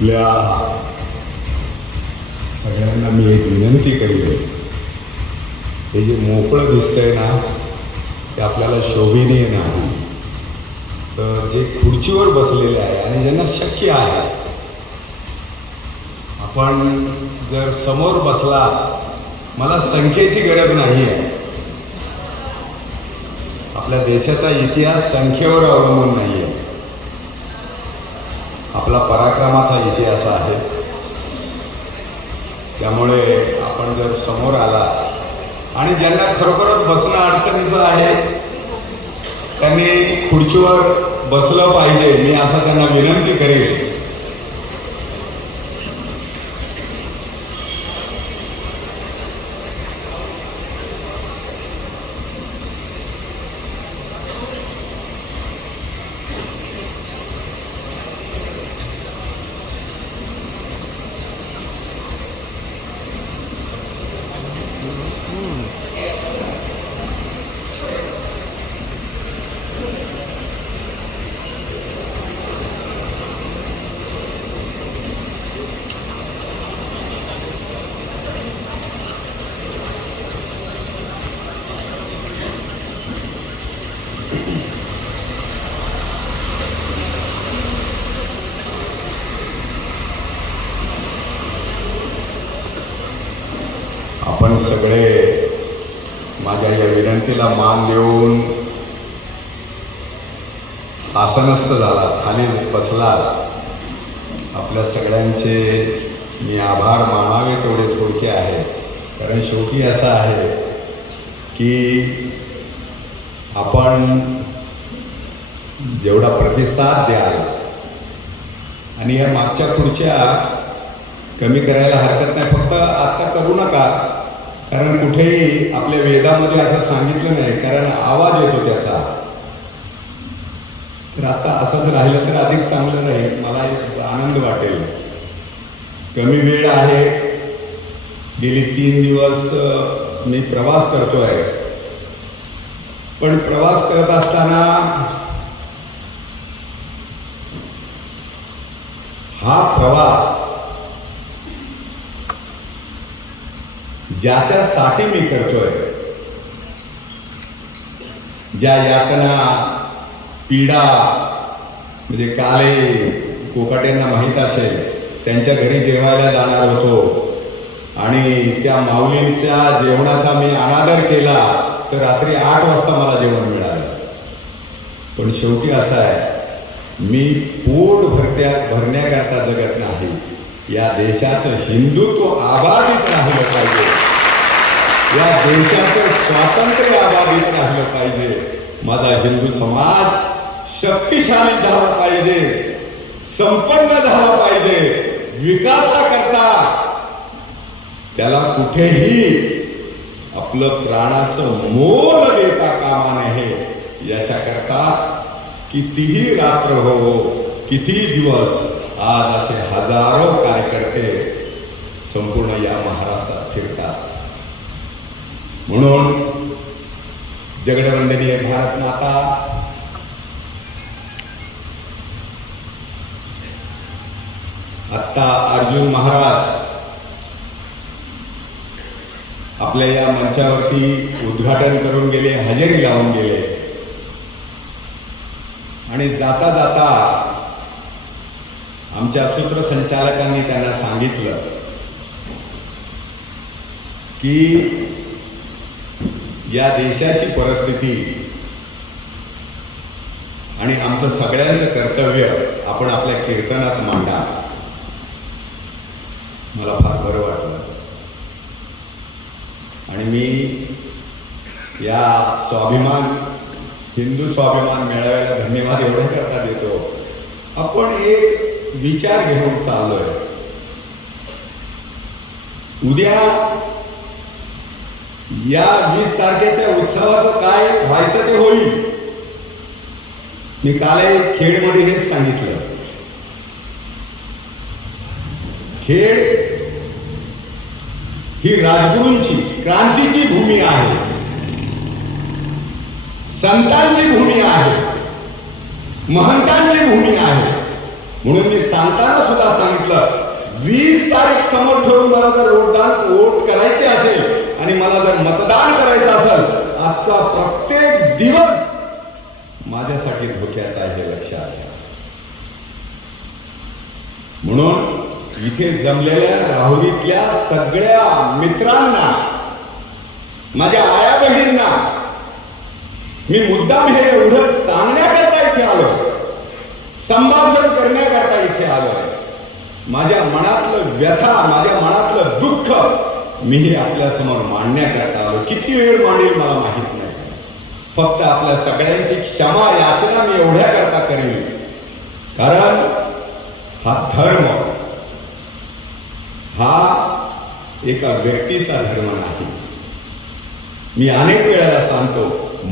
आपल्या सगळ्यांना मी एक विनंती करीन. हे जे मोकळं दिसतंय ना ते आपल्याला शोभनीय नाही. तर जे खुर्चीवर बसलेले आहे आणि ज्यांना शक्य आहे, आपण जर समोर बसला, मला संख्येची गरज नाही आहे. आपल्या देशाचा इतिहास संख्येवर अवलंबून नाही आहे. आपला पराक्रमाचा इतिहास आहे. त्यामुळे आपण जर समोर आला आणि ज्यांना खरोखरच बसणं अडचणीचं आहे त्यांनी खुर्चीवर बसलं पाहिजे, मी असं त्यांना विनंती करेन. आपण सगळे माझ्या या विनंतीला मान देऊन आसनस्थ झाला, खाली बसला. आपल्या सगळ्यांचे मी आभार मानावे तेवढे थोडके आहे. कारण शेवटी असं आहे की आपण जेवढा प्रतिसाद द्याल, आणि या मागच्या खुर्च्या कमी करायला हरकत नाही, फक्त आत्ता करू नका, कारण कुठेही आपल्या वेदामध्ये असं सांगितलं नाही, कारण आवाज येतो त्याचा. तर आता असंच राहिलं तर अधिक चांगलं राहील, मला एक आनंद वाटेल. कमी वेळ आहे, गेली 3 दिवस मी प्रवास करतोय, पण प्रवास करत असताना हा प्रवास ज्याच्यासाठी मी करतोय, ज्या यातना, पीडा, म्हणजे काले कोकाट्यांना माहीत असेल, त्यांच्या घरी जेवायला जाणार होतो आणि त्या माऊलींच्या जेवणाचा मी अनादर केला तर रात्री 8 वाजता मला जेवण मिळालं. पण शेवटी असं आहे, मी पोट भरण्याकरता जगत नाही. या देशाचं हिंदुत्व अबाधित राहिलं पाहिजे, या देशाचं स्वातंत्र्य अबाधित राहिलं पाहिजे. माझा हिंदू समाज शक्तिशाली झाला पाहिजे, संपन्न झाला पाहिजे. विकासाकरता त्याला कुठेही आपलं प्राणाचं मोल देता कामा नये. याच्याकरता कितीही रात्र हो, कितीही दिवस, आज असे हजारो कार्यकर्ते संपूर्ण या महाराष्ट्रात फिरतात. म्हणून जगडवंदनीय भारत माता, आत्ता अर्जुन महाराज आपल्या या मंचावरती उद्घाटन करून गेले, हजेरी लावून गेले, आणि जाता जाता आमच्या सूत्रसंचालकांनी त्यांना सांगितलं की या देशाची परिस्थिती आणि आमचं सगळ्यांचं कर्तव्य आपण आपल्या कीर्तनात मांडा. मला फार बरं वाटलं आणि मी या स्वाभिमान, हिंदू स्वाभिमान मेळाव्याला धन्यवाद एवढ्याकरता देतो. आपण एक विचार घेऊन चाललोय. उद्या या 20 तारखेच्या उत्सवाचं काय व्हायचं ते होईल. मी काल खेडमध्ये हेच सांगितलं. खेड ही राजगुरूंची, क्रांतीची भूमी आहे, संतांची भूमी आहे, महंतांची भूमी आहे. म्हणून मी सांगताना सुद्धा सांगितलं 20 तारीख समोर ठेवून मला जर वोट करायचे असेल आणि मला जर मतदान करायचं असेल, आजचा प्रत्येक दिवस माझ्यासाठी धोक्याचा आहे, हे लक्षात घ्या. म्हणून इथे जमलेल्या राहुरीतल्या सगळ्या मित्रांना, माझ्या आया बहिणींना मी मुद्दाम हे एवढं सांगण्याकरता इथे आलो, संभाषण करण्याकरता इथे आलोय. माझ्या मनातलं व्यथा, माझ्या मनातलं दुःख मी आपल्या समोर मांडण्याकरता आलो. किती वेळ मांडेल मला माहित नाही. फक्त आपल्या सगळ्यांची क्षमा याचना मी एवढ्याकरता करेन, कारण हा धर्म हा एका व्यक्तीचा धर्म नाही. मी अनेक वेळा सांगतो,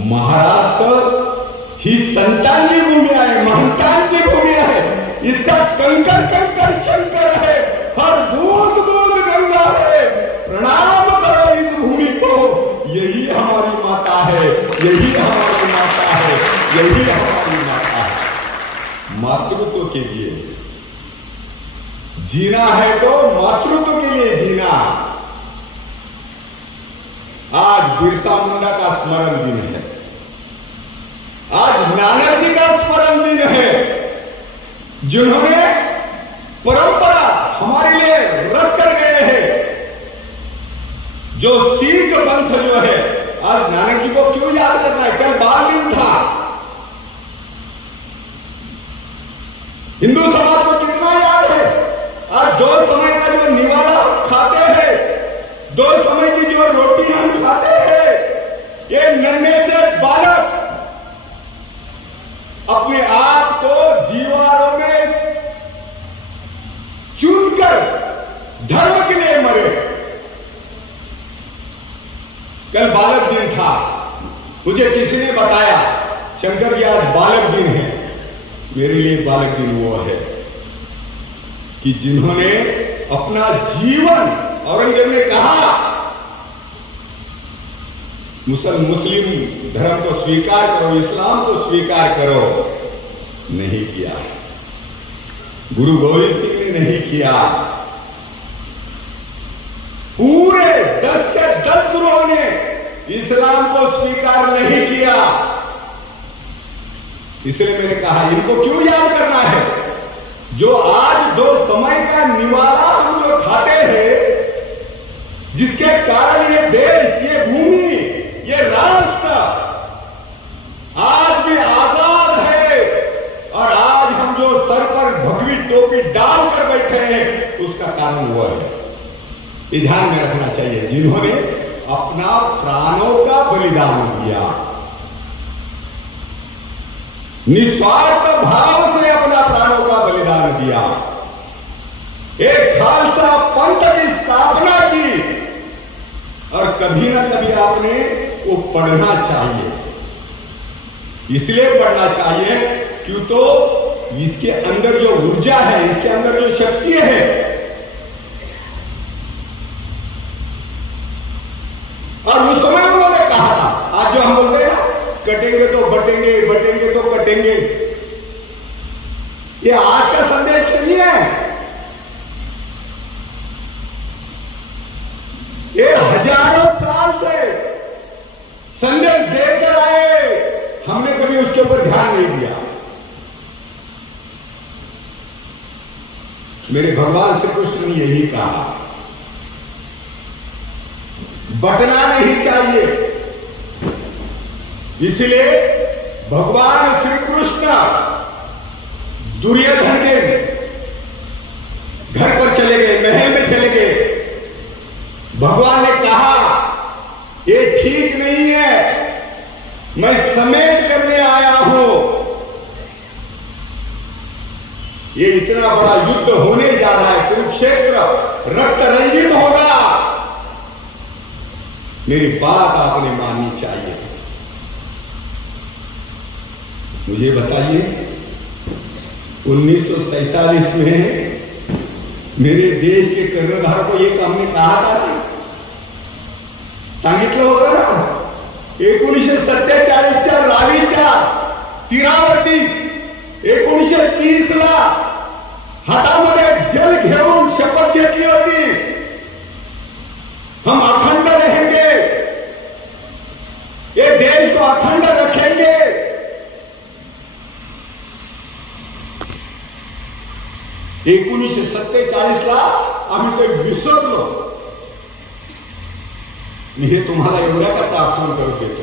महाराष्ट्र ही संतांची भूमी आहे, महंतांची भूमी आहे. इसका कंकर कंकर शंकर है, हर बूंद बूंद गंगा है. प्रणाम करो इस भूमि को, यही हमारी माता है, यही हमारी माता है, यही हमारी माता है. मातृत्व के लिए जीना है तो मातृत्व के लिए जीना. आज बिरसा मुंडा का स्मरण दिन है, आज नानक जी का स्मरण दिन है, जिन्होंने परंपरा हमारे लिए रख कर गए हैं. जो सिख पंथ जो है, आज नानक जी को क्यों याद करना है? कल बाल दिन था. हिंदू समाज को कितना याद है? आज 2 समय का जो निवाला हम खाते हैं, 2 समय की जो रोटी हम खाते हैं, ये नन्हे से बालक अपने आप को दीवारों में चुनकर धर्म के लिए मरे. कल बालक दिन था. मुझे किसी ने बताया, शंकर जी आज बालक दिन है. मेरे लिए बालक दिन वो है कि जिन्होंने अपना जीवन, औरंगजेब ने कहा मुस्लिम धर्म को स्वीकार करो, इस्लाम को स्वीकार करो, नहीं किया. गुरु गोविंद सिंह ने नहीं किया. पूरे 10 के 10 गुरुओं ने इस्लाम को स्वीकार नहीं किया. इसलिए मैंने कहा, इनको क्यों याद करना है? जो आज 2 समय का निवाला हम जो खाते हैं, जिसके कारण ये देश, ये भूमि, ये राष्ट्र आज भी आजाद है, और आज हम जो सर पर भगवी टोपी डालकर बैठे हैं, उसका कारण वो है. ये ध्यान में रखना चाहिए. जिन्होंने अपना प्राणों का बलिदान दिया, निस्वार्थ भाव से अपना प्राणों का बलिदान दिया, एक खालसा पंथ की स्थापना की, और कभी ना कभी आपने वो पढ़ना चाहिए. इसलिए पढ़ना चाहिए क्यों? तो इसके अंदर जो ऊर्जा है, इसके अंदर जो शक्ति है, और उस समय उन्होंने कहा था. आज जो हम बोलते हैं ना, कटेंगे तो बटेंगे, बटेंगे तो कटेंगे, ये आज का संदेश नहीं है. ये हजारों साल से संदेश देकर आए, हमने कभी उसके ऊपर ध्यान नहीं दिया. मेरे भगवान श्री कृष्ण ने यही कहा, बटना नहीं चाहिए. इसलिए भगवान श्री कृष्ण दुर्योधन के घर पर चले गए, महल में चले गए. भगवान ने कहा, ये ठीक नहीं है, मैं समेट करने आया हूं. ये इतना बड़ा युद्ध होने जा रहा है, कुरुक्षेत्र रक्त रंजित होगा. मेरी बात आपने माननी चाहिए. मुझे बताइए, 1947 में मेरे देश के कर्णधार को एक हमने कहा था, सांगितलं होतं ना, 1947च्या रावीच्या तीरावरती 1930ला हातामध्ये जल घेऊन शपथ घेतली होती, हम अखंड रहेंगे, ये देश को अखंड रखेंगे। एकोणीसशे 47ला आम्ही ते विसरलो. मी हे तुम्हाला एवढ्या करता आठवण करून देतो.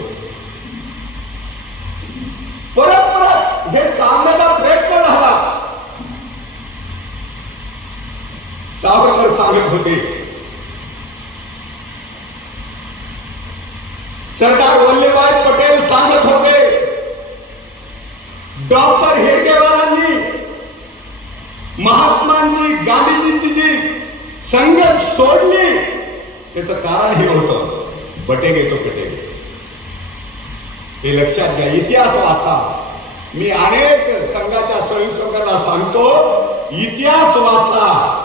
परत परत हे सांगण्याचा प्रयत्न झाला. सावरकर सांगत होते, सरदार वल्लभभाई पटेल सांगत होते, डॉक्टर हेडगेवारांनी महात्मांची गांधीजींची जी संगत सोडली त्याचं कारण हे होतं, बटेगे तो कटेगे. हे लक्षात घ्या. इतिहास वाचा. मी अनेक संघाच्या स्वयंसेवकांना सांगतो, इतिहास वाचा.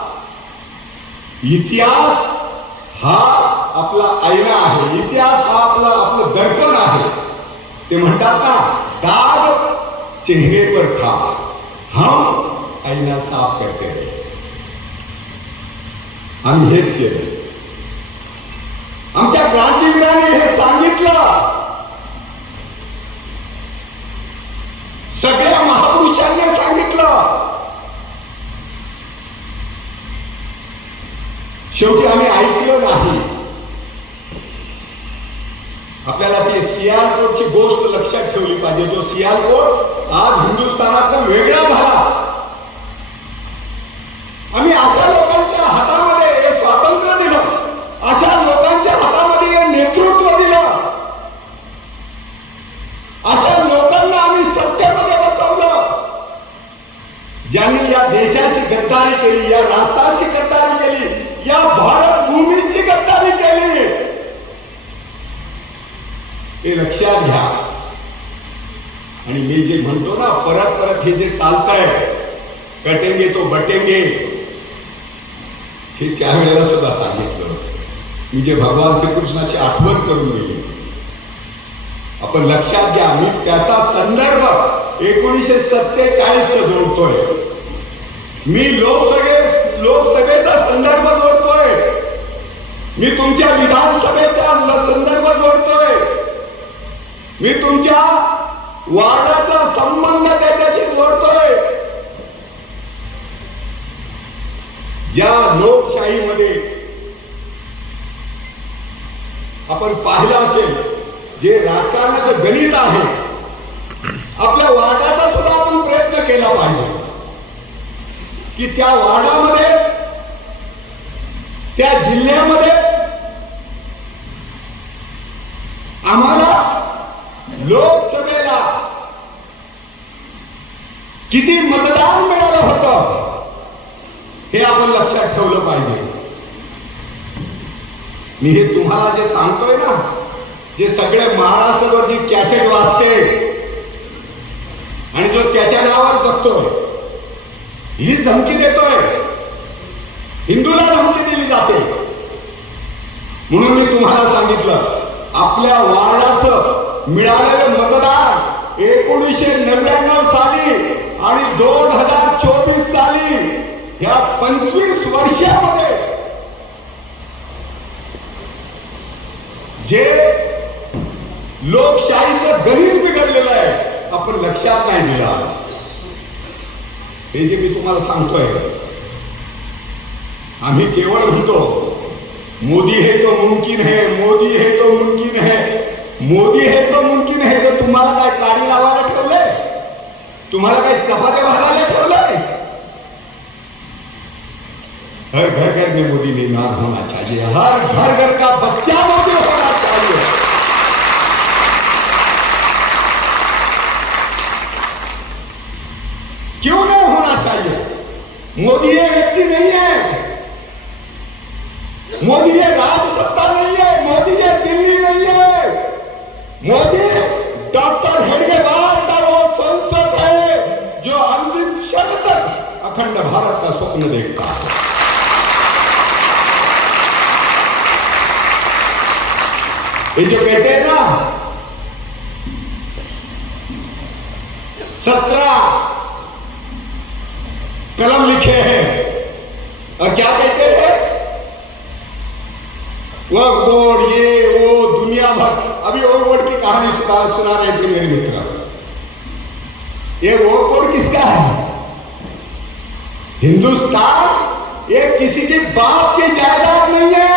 इतिहास हा आपला आईना आहे. इतिहास हा आपलं दर्पण आहे. ते म्हणतात ना, दाग चेहरे पर था, हम आईना साफ करते रहे. आम्ही हेच केलं. आमच्या क्रांतीवीरांनी हे सांगितलं. सगळ्या महापुरुषांनी सांगितलं. शेवटी आम्ही ऐकलं नाही. आपल्याला ती सियालकोटची गोष्ट लक्षात ठेवली पाहिजे. तो सियालकोट आज हिंदुस्थानात वेगळा झाला. आम्ही अशा लोकांच्या हातामध्ये हे स्वातंत्र्य दिलं, अशा लोकांच्या हातामध्ये हे नेतृत्व दिलं, अशा लोकांना आम्ही सत्तेमध्ये बसवलं, ज्यांनी या देशाशी गद्दारी केली, या राष्ट्राशी गद्दारी केली, या भारत भूमीशी गद्दारी केली. हे लक्षात घ्या. आणि मी जे म्हणतो ना, परत परत हे जे चालतंय, कटेंगे तो बटेंगे, हे त्यावेळेला सुद्धा सांगितलं. मी जे भगवान श्रीकृष्णाची आठवण करून दिली, आपण लक्षात घ्या. मी त्याचा संदर्भ 1947 जोडतोय. मी लोकसभेचा संदर्भ जोडतोय. मी तुमच्या विधानसभेचा संदर्भ जोडतोय. मी तुमच्या वार्डाचा संबंध त्याच्याशी जोडतोय. ज्या लोकशाहीमध्ये आपण पाहिलं असेल, जे राजकारणाचं गणित आहे, आपल्या वार्डाचा सुद्धा आपण प्रयत्न केला पाहिजे की त्या वार्डामध्ये, त्या जिल्ह्यामध्ये आम्हाला लोकसभेला किती मतदान मिळालं होतं हे आपण लक्षात ठेवलं पाहिजे. मी हे तुम्हाला जे सांगतोय ना, जे सगळे महाराष्ट्रभर जी कॅसेट वाजते आणि जो त्याच्या नावावर जगतोय, ही धमकी देतोय, हिंदूला धमकी दिली जाते. म्हणून मी तुम्हाला सांगितलं, आपल्या वार्डाचं मिळालेलं मतदान 1999 साली आणि 2024 साली, या 25 वर्षामध्ये जे लोकशाहीचं गणित बिघडलेलं आहे, आपण लक्षात नाही दिलं आला. हे जे मी तुम्हाला सांगतोय, आम्ही केवळ म्हणतो मोदी है तो मुमकिन है, मोदी है तो मुमकिन है, मोदी है तो मुमकिन है. तर तुम्हाला काय काडी लावायला ठेवलंय? तुम्हाला काय चपात्या भाजायला ठेवलंय? हर घर घर में मोदी निर्माण होना चाहिए. हर घर घर का बच्चा मोदी होना चाहिए. क्यों नहीं होना चाहिए? मोदी ये व्यक्ति नहीं है, मोदी ये राजसत्ता नहीं है, मोदी ये दिल्ली नहीं है. मोदी डॉक्टर हेडगेवार का वो संसद है जो अंतिम क्षण तक अखंड भारत का स्वप्न देखता है. ये जो कहते हैं ना 17 कलम लिखे हैं और क्या कहते हैं, वह बोर्ड ये वो दुनिया भर। अभी वो बोर्ड की कहानी सुना रहे थे मेरे मित्र। ये वो बोर्ड किसका है? हिंदुस्तान ये किसी के बाप की जायदाद नहीं है,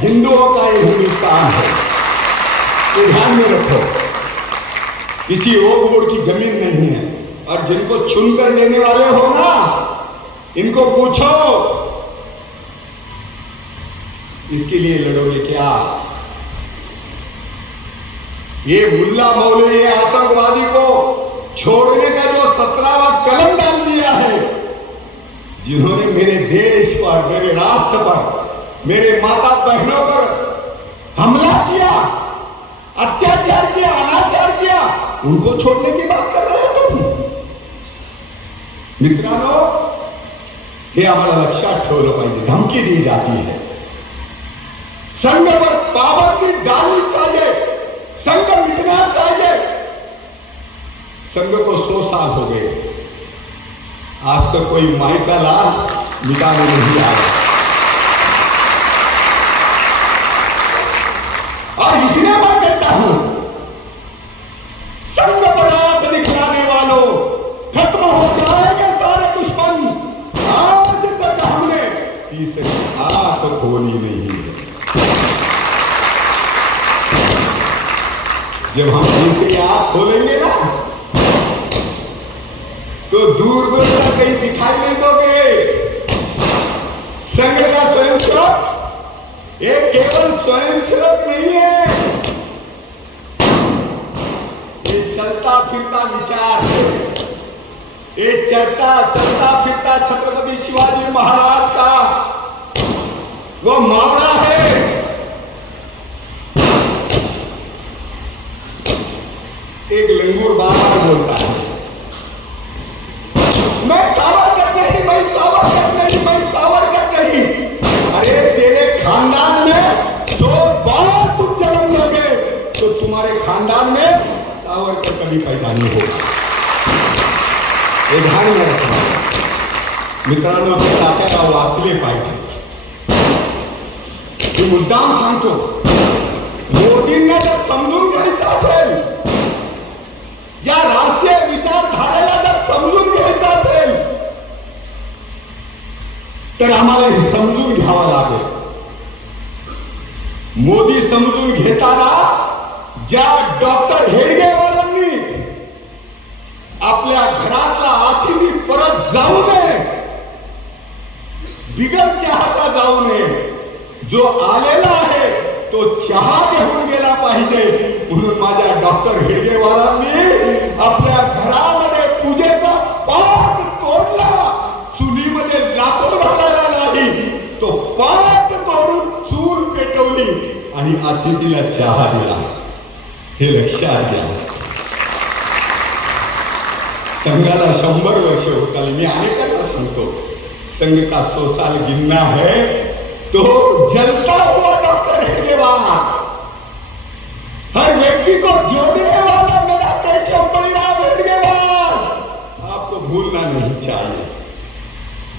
हिंदुओं का ये हिंदुस्तान है, ये ध्यान में रखो। किसी ओग बोर्ड की जमीन नहीं है। और जिनको चुनकर देने वाले हो ना, इनको पूछो इसके लिए लड़ोगे क्या? ये मुल्ला मौलवी आतंकवादी को छोड़ने का जो 17वां कलम डाल दिया है, जिन्होंने मेरे देश पर, मेरे राष्ट्र पर, मेरे माता बहनों पर हमला किया, अत्याचार किया, अनाचार किया, उनको छोड़ने की बात कर रहे हो तुम? मित्रांनो, हे आम्हाला लक्षात ठेवलं पाहिजे, धमकी दी जाती है। संघ पर पाबंदी डालनी चाहिए, संघ मिटना चाहिए। संघ को 100 साल हो गए, आज तक कोई माई का लाल मिटाने नहीं आया। और इसलिए मैं कहता हूं, संघ पर आंख दिखलाने वालों, खत्म हो जाएंगे सारे दुश्मन। आज तक हमने तीसरी आंख खोली नहीं है। जब हम तीसरी आंख खोलेंगे ना, तो दूर दूर तक कहीं दिखाई नहीं दोगे। संघ का स्वयंसेवक ये केवल स्वयंसेवक नहीं है, ये चलता फिरता विचार है। ये चलता फिरता छत्रपति शिवाजी महाराज का वो मावड़ा है। एक लंगूर बार बोलता है, मैं सावरकर नहीं, मैं सावरकर नहीं, मैं सावरकर नहीं। अरे तेरे खानदान में 100 बार तुम जन्म लोगे तो तुम्हारे खानदान में सावरकर कभी पैदा नहीं होगा। हे ध्यान में रखा मित्रांनो, तात्याला वाचले पाहिजे। मी मुद्दाम सांगतो, मोदींना जर समजून घ्यायचं असेल, या राष्ट्रीय विचारधारेला जर समजून घ्यायचं असेल, तर आम्हाला हे समजून घ्यावं लागेल। मोदी समजून घेताना ज्या डॉक्टर हेडगेवारांनी आपल्या घरातला अतिथी परत जाऊ नये, बिगर चहाचा जाऊ नये, जो आलेला आहे तो चहा घेऊन गेला पाहिजे, म्हणून माझ्या डॉक्टर हेडगेवारांनी आपल्या घरामध्ये पूजेचा पाट तोडला। चुलीमध्ये लाकूड घालायला नाही, तो पाट तोडून चूल पेटवली आणि अतिथीला चहा दिला। हे लक्षात घ्या। संघाला 100 वर्ष होत आले। मी अनेकांना सांगतो, संघ का 100 साल गिनना है तो जलता हुआ डॉक्टर हेडगेवार, हर व्यक्ति को जोड़ने वाला मेरा केशव बलिराम हेडगेवार आपको भूलना नहीं चाहिए।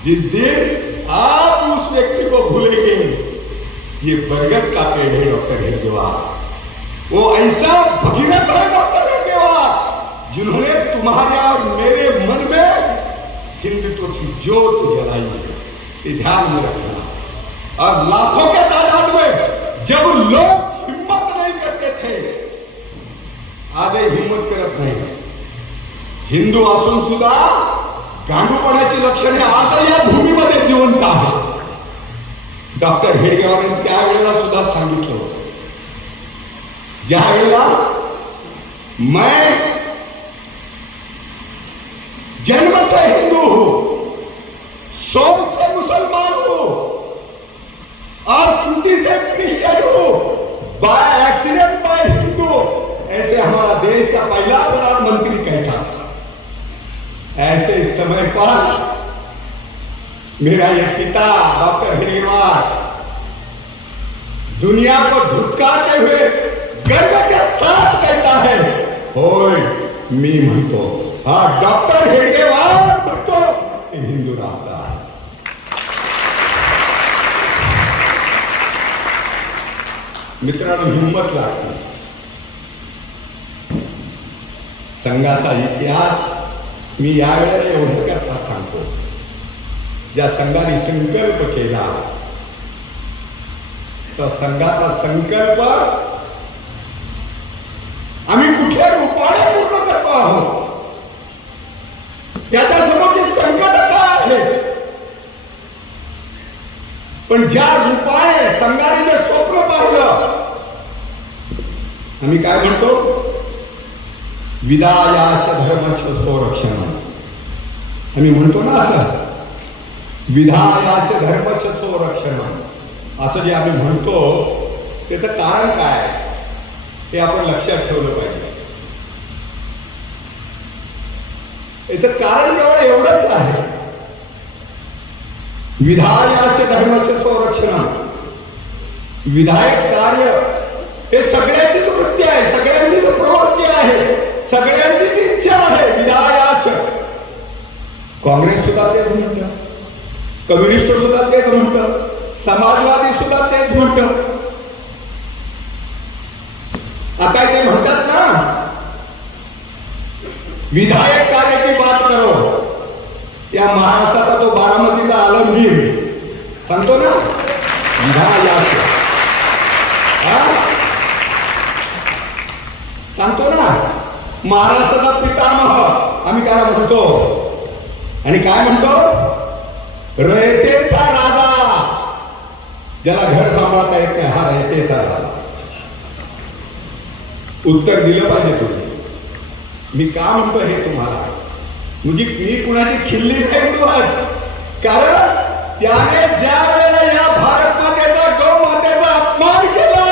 जिस दिन आप उस व्यक्ति को भूलेंगे, ये बरगद का पेड़ है डॉक्टर हेडगेवार, वो ऐसा भगीरथ है डॉक्टर हेडगेवार, जिन्होंने तुम्हारे और मेरे मन में हिंदुत्व की ज्योत जलाई है। ये ध्यान में रखना। और लाखों के तादाद में जब लोग हिम्मत नहीं करते थे, आजही हिम्मत करत नाही। हिंदू असून सुद्धा गांडूपणाची लक्षणे आजही या भूमीमध्ये जिवंत आहे। डॉक्टर हेडगेवारांनी त्यावेळेला सुद्धा सांगितलं, ज्यावेळेला मैं जन्म से हिंदू हूं, सोच से मुसलमान हूं और कृति से क्रिश्चियन हूं, बाय एक्सीडेंट बाय हिंदू, ऐसे हमारा देश का पहला प्रधानमंत्री कहता था। ऐसे समय पर मेरा ये पिता डॉक्टर हेडगेवार दुनिया को धुतकारते हुए गर्व के साथ कहता है, होय मी म्हणतो, हा डॉक्टर हेडगेवार म्हणतो हिंदू संस्था आहे. मित्रांनो, हिंमत लागते. संघाचा इतिहास मी यावेळेला एवढं करता सांगतो. ज्या संघाने संकल्प केला तर संघाचा संकल्प आम्ही कुठल्या रूपाने पूर्ण करतो आहोत. त्याच्या समोरचे संकट काय आहे, पण ज्या रूपाने संघाने जे स्वप्न पाहिलं, आम्ही काय म्हणतो, विदायाश धर्मच संरक्षण. आम्ही म्हणतो ना असं, विधायाश धर्मच संरक्षण, असं जे आम्ही म्हणतो त्याचं कारण काय हे आपण लक्षात ठेवलं पाहिजे. याचं कारण केवळ एवढंच आहे, विधायाश धर्माचे संरक्षण. विधायक कार्य हे सगळ्यांचीच वृत्ती आहे, सगळ्यांचीच प्रवृत्ती आहे, सगळ्यांचीच इच्छा आहे. विधायाश काँग्रेस सुद्धा तेच म्हणतं, कम्युनिस्ट सुद्धा तेच म्हणतं, समाजवादी सुद्धा तेच म्हणतं. आता ते म्हणतात ना, विधायक कार्य की बात करो. या महाराष्ट्राचा तो बारामतीचा आलमगीर सांगतो ना, विधायाश सांगतो ना, महाराष्ट्राचा पितामह आम्ही त्याला म्हणतो. आणि काय म्हणतो, रयतेचा राजा. ज्याला घर सांभाळता येत नाही, हा रयतेचा राजा. उत्तर दिलं पाहिजे तुम्ही. मी का म्हणतो हे तुम्हाला, म्हणजे मी कुणाची खिल्ली नाही उडवत, कारण त्याने ज्या वेळेला या भारत मातेचा, गौ मातेचा अपमान केला,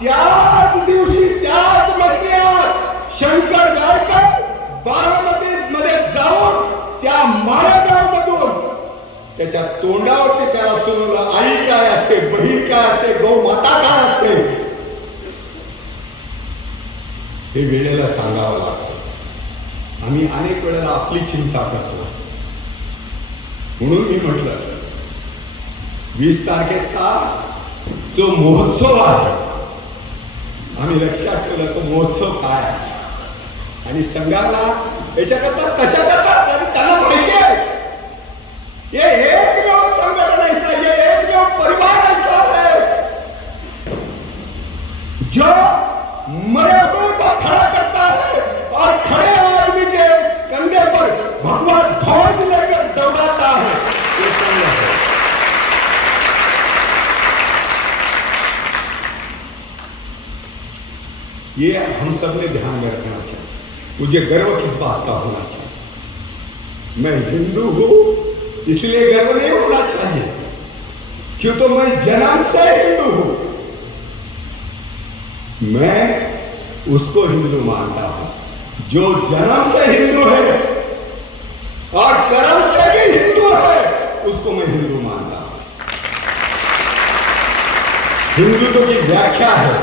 त्याच दिवशी, त्याच महिन्यात शंकर गायकर बारामती मध्ये जाऊन त्या माळेगाव मधून त्याच्या तोंडावरती त्याला सुनवलं, आई काय असते, बहीण काय असते, गौ माता काय असते, हे वेळेला सांगावं लागतं. आम्ही अनेक वेळेला आपली चिंता करतो. म्हणून मी म्हटलं, 20 तारखेचा जो महोत्सव आहे, आम्ही लक्षात ठेवलं तो महोत्सव काय आहे आणि संघाला याच्याकरता कशा करतात. आणि त्यांना माहिती आहे, ये एकमेव संगठन ऐसा, ये एकमेव परिवार ऐसा है जो मरे हुए को खड़ा करता है और खड़े आदमी के कंधे पर भगवा ध्वज लेकर दौड़ाता है. ये संघ है. ये हम सब ने ध्यान में रखना चाहिए. मुझे गर्व किस बात का होना चाहिए, मैं हिंदू हूं इसलिए गर्व नहीं होना चाहिए, क्यों तो मैं जन्म से हिंदू हूं. मैं उसको हिंदू मानता हूं जो जन्म से हिंदू है और कर्म से भी हिंदू है, उसको मैं हिंदू मानता हूं. हिंदुत्व की व्याख्या है,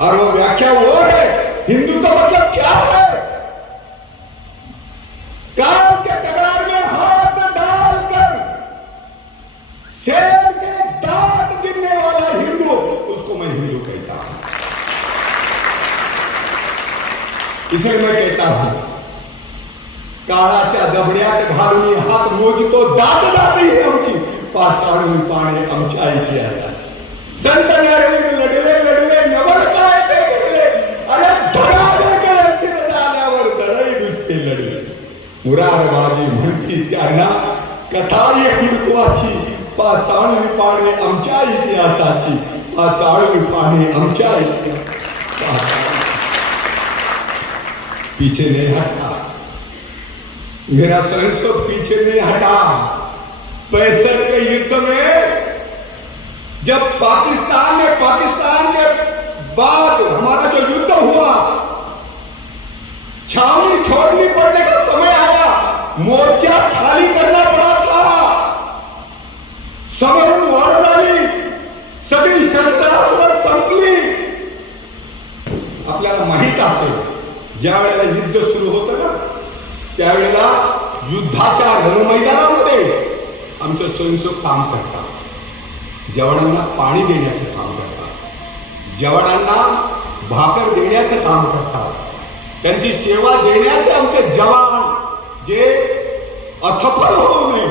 और वो व्याख्या वो है, हिंदुत्व मतलब क्या है, कान के कगार में हाथ डालकर शेर के दांत गिनने वाला हिंदू, उसको मैं हिंदू कहता हूं. इसलिए मैं कहता हूं, काळाच्या जबड्यात घालून हात मोजतो दात दाती ही आमची, पाचाळून पाणे आमच्या इतिहासाची. संत न्यायालयीन लढले लढले नवल काय ते घडले, अरे धडाडे गळे शिर झाल्यावर दरई दुसते लढले. मुरारबाजी म्हणती त्यांना कथा एक महत्वाची, पाचाळून पाणे आमच्या इतिहासाची, पाचाळून पाणे आमच्या इतिहासाची. पीछे नहीं हटा, मेरा संसद पीछे नहीं हटा. 65 के युद्ध में जब पाकिस्तान के बाद हमारा जो युद्ध हुआ, छावनी छोड़नी पड़ने का समय आया, मोर्चा खाली करना पड़ा था, समरून वाढ झाली, सगळी शस्त्रास्त्र संपली. आपल्याला माहित असेल, ज्या वेळेला युद्ध सुरू होतं ना, त्यावेळेला युद्ध युद्धाच्या रणमैदानामध्ये आमचे स्वयंसेवक काम करतात. जवानांना पाणी देण्याचं काम करतात, जवानांना भाकर देण्याचं काम करतात, त्यांची सेवा देण्याचे आमचे जवान जे असफल होऊ नये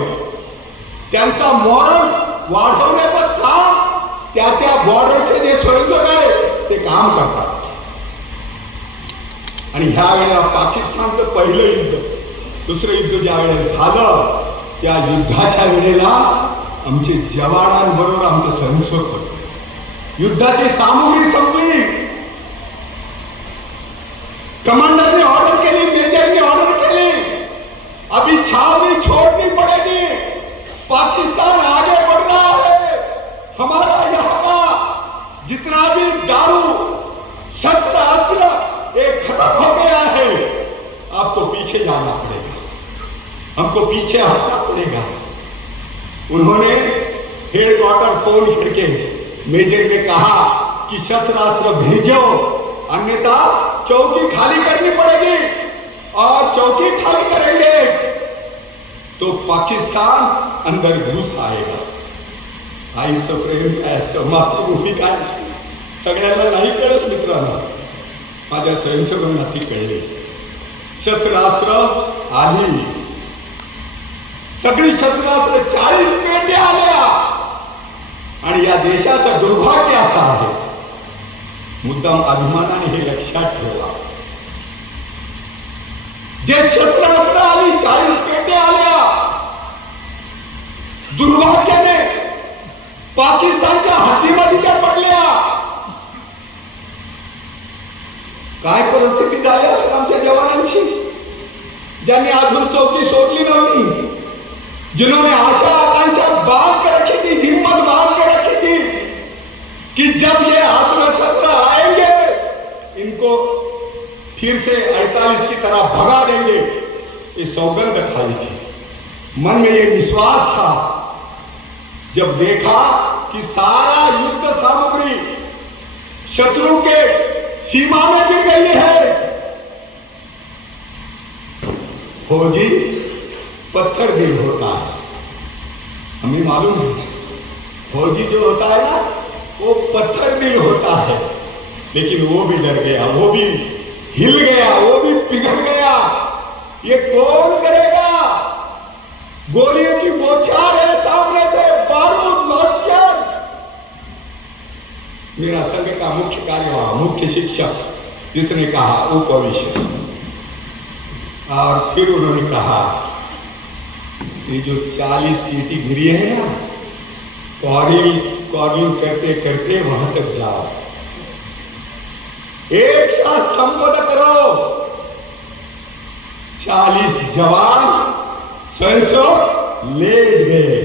त्यांचा मॉरल वाढवण्याचं काम त्या बॉर्डरचे जे स्वयंसेवक आहे ते काम करतात. आणि ह्या वेळेला पाकिस्तानचं पहिलं युद्ध, दुसरं युद्ध ज्या वेळेला झालं त्या युद्धाच्या वेळेला आमचे जवानांबरोबर आमचे स्वयंसेवक होते. युद्धाची सामुग्री संपली, कमांडरने ऑर्डर केली, मेजरने ऑर्डर केली, अभी छावनी छोड़नी पड़ेगी, पाकिस्तान आगे बढ़ रहा है, हमारा यहाँ का जितना भी दारू शस्त्र अस्त्र ये खत्म हो गया है, आपको पीछे जाना पड़ेगा, हमको पीछे हटना पड़ेगा. उन्होंने हेडक्वार्टर फोन करके मेजर ने कहा कि शस्त्रास्त्र भेजो, अन्यथा चौकी खाली करनी पड़ेगी, और चौकी खाली करेंगे तो पाकिस्तान अंदर घुस आएगा. आईचं प्रेम काय असतं, मातृभूमी काय असते, सगळ्यांना नाही कळत मित्रांनो. माझ्या स्वयंसेवकांना ती कळली. शस्त्रास्त्र आली, सगळी शस्त्रास्त्र 40 पेट्या आल्या. आणि या देशाचं दुर्भाग्य असं आहे, मुद्दाम अभिमानाने हे लक्षात ठेवा, जे शस्त्रास्त्र आली 40 पेट्या आल्या, दुर्भाग्याने पाकिस्तानच्या हद्दीमध्ये त्या पडल्या. काय परिस्थिती झाली असेल आमच्या जवानांची, ज्यांनी अजून चौकी सोडली नव्हती, जिन्होंने आशा आकांक्षा बांध के रखी थी, हिम्मत बांध के रखी थी कि जब ये अस्त्र शस्त्र आएंगे इनको फिर से 48 की तरह भगा देंगे, ये सौगंध खाई थी. मन में ये विश्वास था. जब देखा कि सारा युद्ध सामग्री शत्रु के सीमा में गिर गई है, फौजी पत्थर दिल होता है, हमें मालूम है. फौजी जो होता है ना वो पत्थर दिल होता है, लेकिन वो भी डर गया, वो भी हिल गया, वो भी पिघल गया. ये कौन करेगा? गोलियों की बौछार है सामने से, बारूद लॉन्चर. मेरा संघ का मुख्य कार्यवाह, मुख्य शिक्षक, जिसने कहा उपविष्ट, और फिर उन्होंने कहा ये जो 40 पेटी गिरी है ना, कॉर्निंग करते करते वहां तक जाओ, एक साथ संबोध करो. 40 जवान स्वयंसेवक लेट गए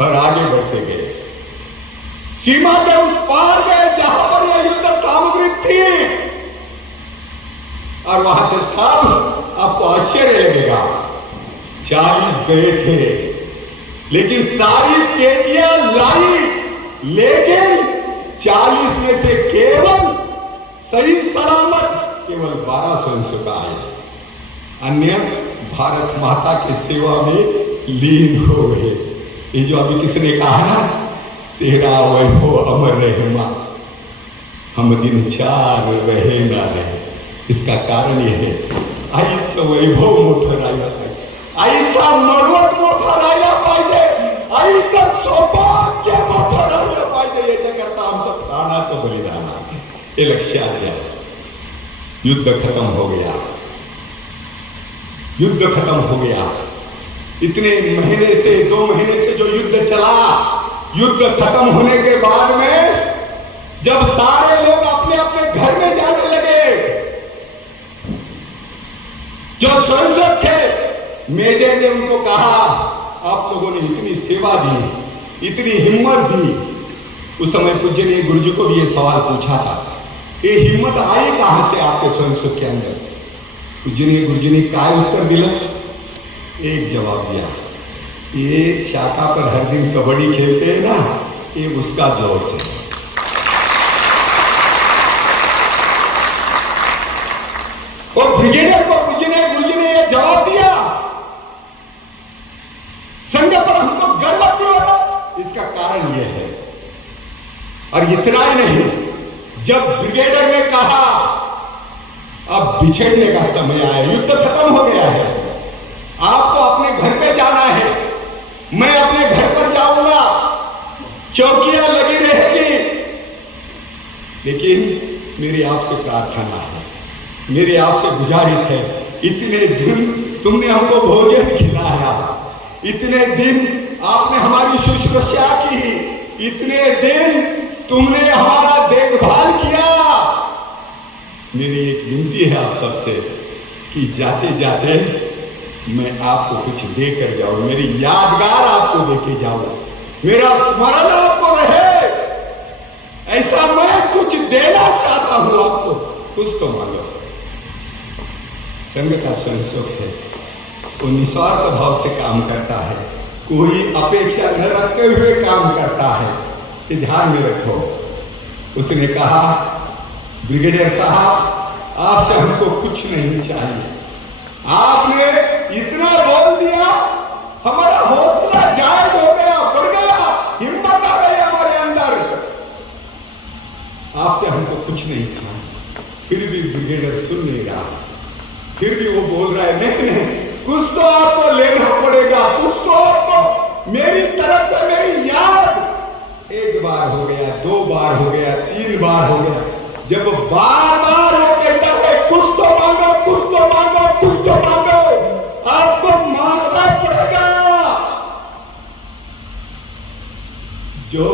और आगे बढ़ते गए, सीमा के उस पार गए जहां पर यह युद्ध सामग्री थी. और वहां से सब आपको आश्चर्य लगेगा, 40 गए थे लेकिन सारी पेटियां लाई, लेकिन 40 में से केवल सही सलामत केवल 12 स्वयंसेवक आए, अन्य भारत माता की सेवा में लीन हो गए. ये जो अभी किसने कहा ना, तेरा वैभव अमर रहे मां, हम दिन 4 रहे ना रहे. इसका कारण यह है, आईचं वैभव मोठं राहिलं पाहिजे, आईचा मर्वत मोठा राहिला पाहिजे, आईचं सौभाग्य मोठं राहिलं पाहिजे. याच्याकरता आमचं प्राणाचं बलिदान आहे, हे लक्षात घ्या. युद्ध खत्म हो गया, युद्ध खत्म हो गया. इतने महीने से 2 महीने से जो युद्ध चला, युद्ध खत्म होने के बाद में जब सारे लोग अपने अपने घर में जाने लगे, जो स्वयंसेवक थे, मेजर ने उनको कहा आप लोगों ने इतनी सेवा दी, इतनी हिम्मत दी. उस समय पूज्य ने गुरुजी को भी ये सवाल पूछा था, ये हिम्मत आई कहां से आपके स्वयंसेवक के अंदर? पूज्य ने गुरुजी ने काय उत्तर दिलं? एक जवाब दिया, ये शाखा पर हर दिन कबड्डी खेलते हैं ना, ये उसका जोश है. और ब्रिगेडियर को गुरुजी ने ये जवाब दिया और इतना ही नहीं, जब ब्रिगेडियर ने कहा अब बिछड़ने का समय आया, युद्ध खत्म हो गया है, आपको अपने घर पे जाना है, मैं अपने घर पर जाऊंगा, चौकियां लगी रहेगी, लेकिन मेरी आपसे प्रार्थना है, मेरी आपसे गुजारिश है, इतने दिन तुमने हमको भोजन खिलाया, इतने दिन आपने हमारी शुश्रूषा की, इतने दिन तुमने हमारा देखभाल किया। मेरी एक विनती है आप सबसे कि जाते जाते मैं आपको कुछ देकर जाऊं, मेरी यादगार आपको देके जाऊं, मेरा स्मरण आपको रहे, ऐसा मैं कुछ देना चाहता हूं आपको, कुछ तो मांगो। संघ का संसुख है, वो निस्वार्थ भाव से काम करता है, कोई अपेक्षा न रखते हुए काम करता है, ये ध्यान में रखो। उसने कहा ब्रिगेडियर साहब आपसे हमको कुछ नहीं चाहिए, आपने इतना बोल दिया, हमारा हौसला जायज हो गया, बढ़ गया, हिम्मत आ गई हमारे अंदर, आपसे हमको कुछ नहीं चाहिए। फिर भी ब्रिगेडियर सुन नहीं रहा, फिर भी वो बोल रहा है नहीं नहीं, कुछ तो आपको लेना पड़ेगा, कुछ तो आपको मेरी तरफ से, मेरी याद। एक बार हो गया, दो बार हो गया, तीन बार हो गया, जब बार बार वो कहता है कुछ तो मांगो, कुछ तो मांगो, कुछ तो मांगो, आपको मांगना पड़ेगा। जो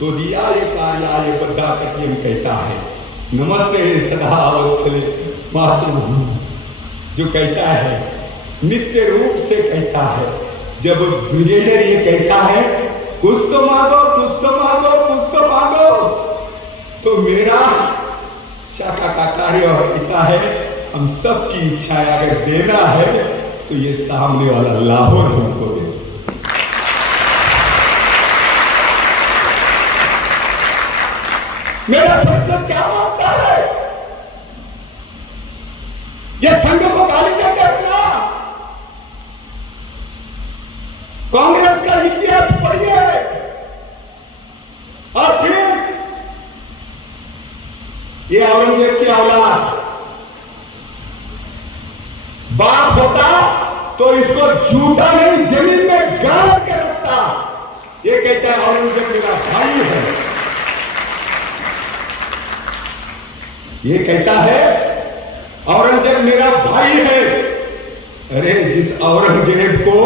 तो दिया ये कार्यालय बद्धा कटियम कहता है, नमस्ते सदा वत्सले मातृभूमि, जो कहता है नित्य रूप से कहता है। जब ब्रिगेडियर ये कहता है कुछ तो मांगो, कुछ तो मांगो, कुछ तो मांगो, तो मेरा शाखा का कार्य और पिता है, हम सब की इच्छा है, अगर देना है तो ये सामने वाला लाहौर हमको दे। मेरा संसद क्या मांगता है? ये संघ को गाली देते हैं ना, कांग्रेस का इतिहास पढ़िए और फिर ये औरंगजेब की औलाद, बाप होता तो इसको जूता नहीं जमीन में गाड़ के रखता। ये कहता है औरंगजेब मेरा भाई है, ये कहता है औरंगजेब मेरा भाई है। अरे जिस औरंगजेब को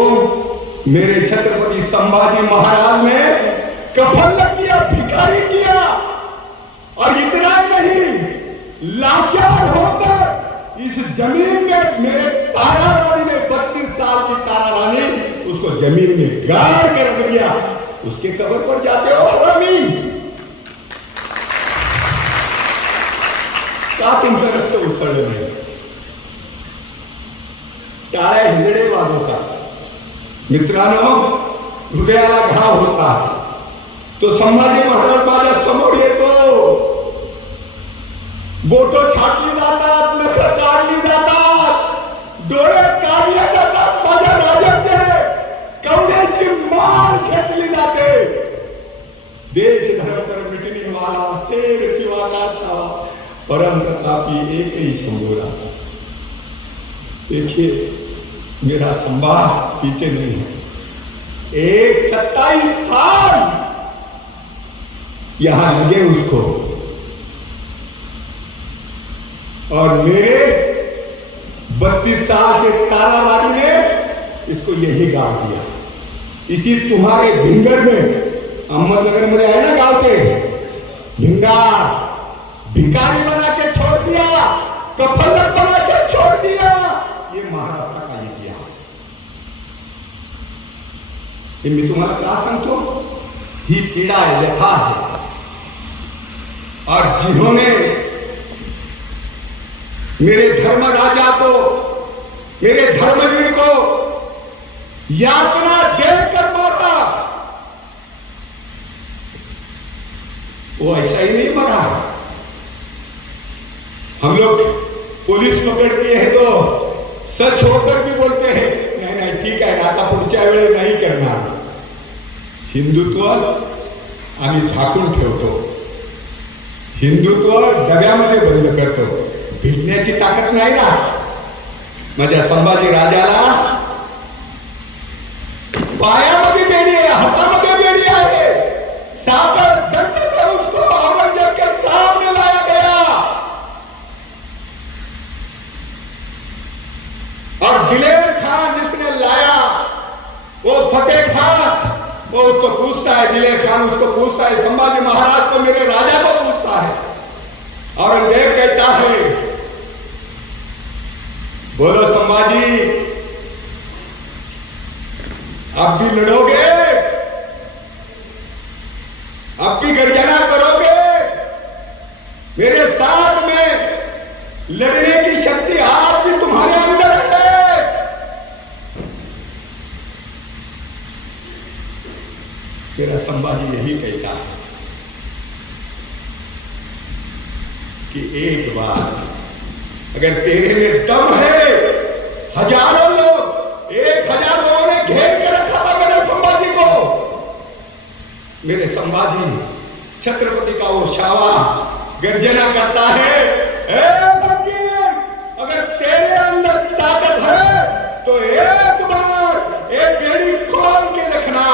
मेरे छत्रपति संभाजी महाराज ने कफन किया, भिखारी किया, और इतना ही नहीं, लाचार होकर इस जमीन में मेरे तारा रानी ने 32 साल की तारा रानी उसको जमीन में गाड़ के रख दिया, उसके कब्र पर जाते हो हरामी, क्या तुमसे रखते उसड़ नहीं। टाळ्या हिजडे वाजवता मित्रांनो, हृदयाला घाव होता, तो संभाजी महाराज माझ्या समोर येतो, बोट छाटली जातात, नख काढली जातात, डोळे काढले जातात, माझ्या राजाचे कवड्याची माळ खेचली जाते। देश धर्म पर मिटने वाला शेर शिवा का छावा, परम प्रतापी एक ही शंभूरा। देखिए मेरा संवाद पीछे नहीं है, एक 27 साल यहां लगे उसको, और मेरे 32 साल के तारा रानी ने इसको यही गाड़ दिया। इसी तुम्हारे भिंगर में, अहमदनगर में आए ना गांव के भिंगार, भिखारी बना के छोड़ दिया, कफन बना के छोड़ दिया। ये महाराष्ट्र का इतिहास है। मी तुम्हाला का सांगतो, ही पीड़ा यथा है, और जिन्होंने मेरे धर्म राजा को, मेरे धर्मवीर को यातना देकर मारा, वो ऐसा ही नहीं मरा। हम लोग पुलिस पकड़ती है तो सच होकर भी बोलते हैं नहीं नहीं ठीक है ना, आता पुढच्या वेळी नहीं करना। हिंदुत्व आम्ही झाकून ठेवतो. हिंदुत्व डब्यामध्ये बंद करतो. भिडण्याची ताकद नाही ना. माझ्या संभाजी राजाला पायामध्ये बेडी आहे, हातामध्ये बेडी आहे. सागर दंड से उसको औरंगजेब के सामने लाया गया और दिलेर खान जिसने लाया वो फतेह खान, वो उसको पूछता है, दिलेर खान उसको पूछता है, संभाजी महाराज को मेरे राजा को पूछता है. औरंगजेब कहता है, बोलो संभाजी अब भी लड़ोगे, अब भी गर्जना करोगे, मेरे साथ में लड़ने की शक्ति आज भी तुम्हारे अंदर है. मेरा संभाजी यही कहता है कि एक बार अगर तेरे में दम है, हजारों लोग, 1000 लोगों ने घेर के रखा था मेरे संभाजी को. मेरे संभाजी छत्रपति का वो शावा गर्जना करता है, अगर तेरे अंदर ताकत है तो एक बार एक बेड़ी खोल के रखना.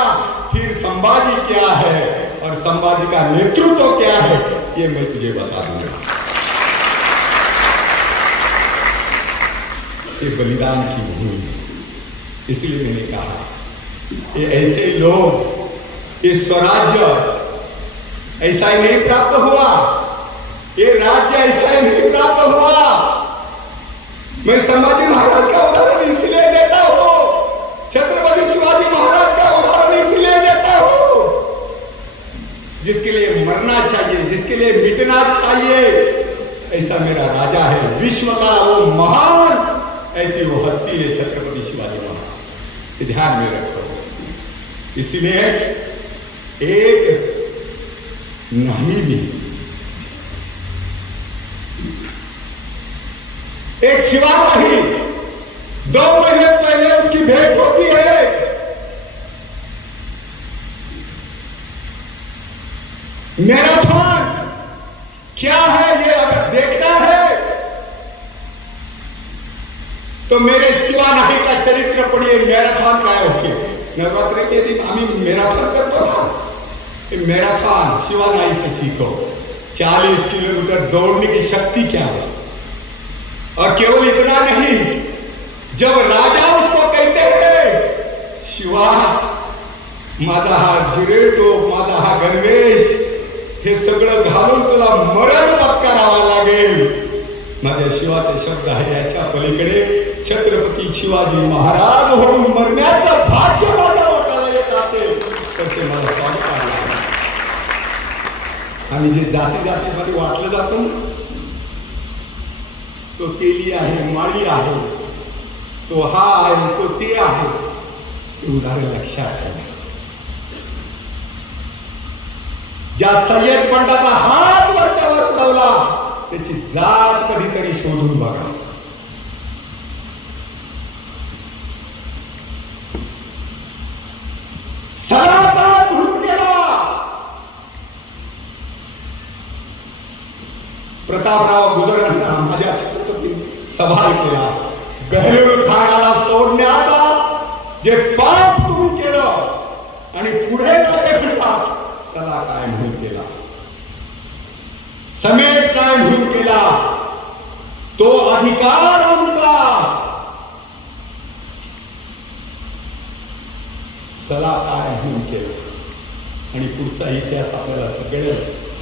फिर संभाजी क्या है और संभाजी का नेतृत्व क्या है ये मैं तुझे बता दूंगा. ये बलिदान की भूमि है. इसलिए मैंने कहा ये ऐसे लोग, ये स्वराज्य ऐसा ही नहीं प्राप्त हुआ, ये राज्य ऐसा ही नहीं प्राप्त हुआ. मैं संभाजी महाराज का उदाहरण इसलिए देता हूं, छत्रपति शिवाजी महाराज का उदाहरण इसलिए देता हूं, जिसके लिए मरना चाहिए, जिसके लिए मिटना चाहिए, ऐसा मेरा राजा है. विश्व का वो महान, ऐसी वो हस्ती है छत्रपति शिवाजी महाराज. ध्यान में रखो. इसलिए एक नहीं भी, एक शिवा नहीं, 2 महीने पहले उसकी भेंट होती है. मैराथन क्या है ये अगर देखना है तो मेरे शिवा नाही का चरित्र पढ़िए. मैराथन काय होते. नवरात्र के दिन आम्ही मैराथन करतो ना, मैराथन शिवा नाही से सीखो. 40 किलोमीटर दौड़ने की शक्ति क्या है. और केवल इतना नहीं, जब राजा उसको कहते हैं शिवा माझा हा जिरेटो, माझा हा गणवेश, हे सगळं घालून तुला मरण पत्करावा लागेल. माझ्या शिवाचे शब्द आहे, याच्या पलीकडे छत्रपती शिवाजी महाराज होऊन मरण्याचं भाग्य माझ्या वाटायला येत असेल तर ते मला स्वागत आहे. आणि जे जाती जातीमध्ये वाटलं जातं ना, तो तेली आहे, माळी आहे, तो हा आहे, तो ते आहे, ते उदाहरण लक्षात ठेवा. ज्या सय्यद पंडाचा हात वरच्यावर उडवला त्याची जात कधीतरी शोधून बघा. सलामत म्हणून केला. प्रतापराव गुजरांना माझ्या छत्रपती सवाल केला. बहलूल खानाला सोडण्याचा जे पाप तुम्ही केलं आणि पुढे काय म्हणतात, सला काय म्हणून केला, समेट काय म्हणून केला, तो अधिकार आमचा. सला काय म्हणून केला. आणि पुढचा इतिहास आपल्याला सगळं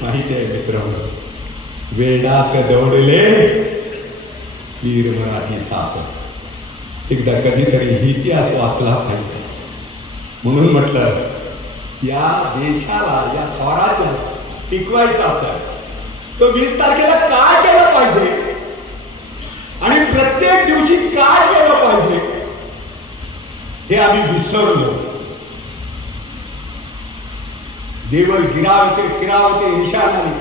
माहिती आहे मित्रांनो. वेडाक दौडले वीर मराठी साप. एकदा कधीतरी इतिहास वाचला पाहिजे. म्हणून म्हटलं या देशाला, या स्वराज्य टिकवायचं असेल तो 20 तारखेला काय केलं पाहिजे आणि प्रत्येक दिवशी काय केलं पाहिजे हे आम्ही विसरलो. देवल गिरावते फिरावते निशानाने,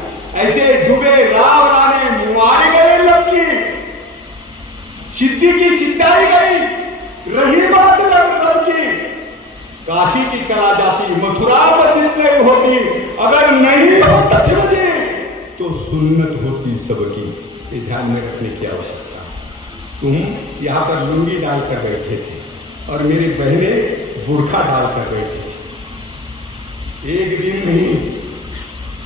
ऐसे डुबे राव राणे मारे गए लड़की, सिद्धि की सिद्धाई गई, रही बात लड़की, काशी की कला जाती, मथुरा मस्जिद नहीं होती, अगर नहीं होता शिवजी तो सुन्नत होती सबकी। ये ध्यान में रखने की आवश्यकता है। तुम यहाँ पर लुंगी डालकर बैठे थे और मेरी बहनें बुर्खा डालकर बैठी थी। एक दिन नहीं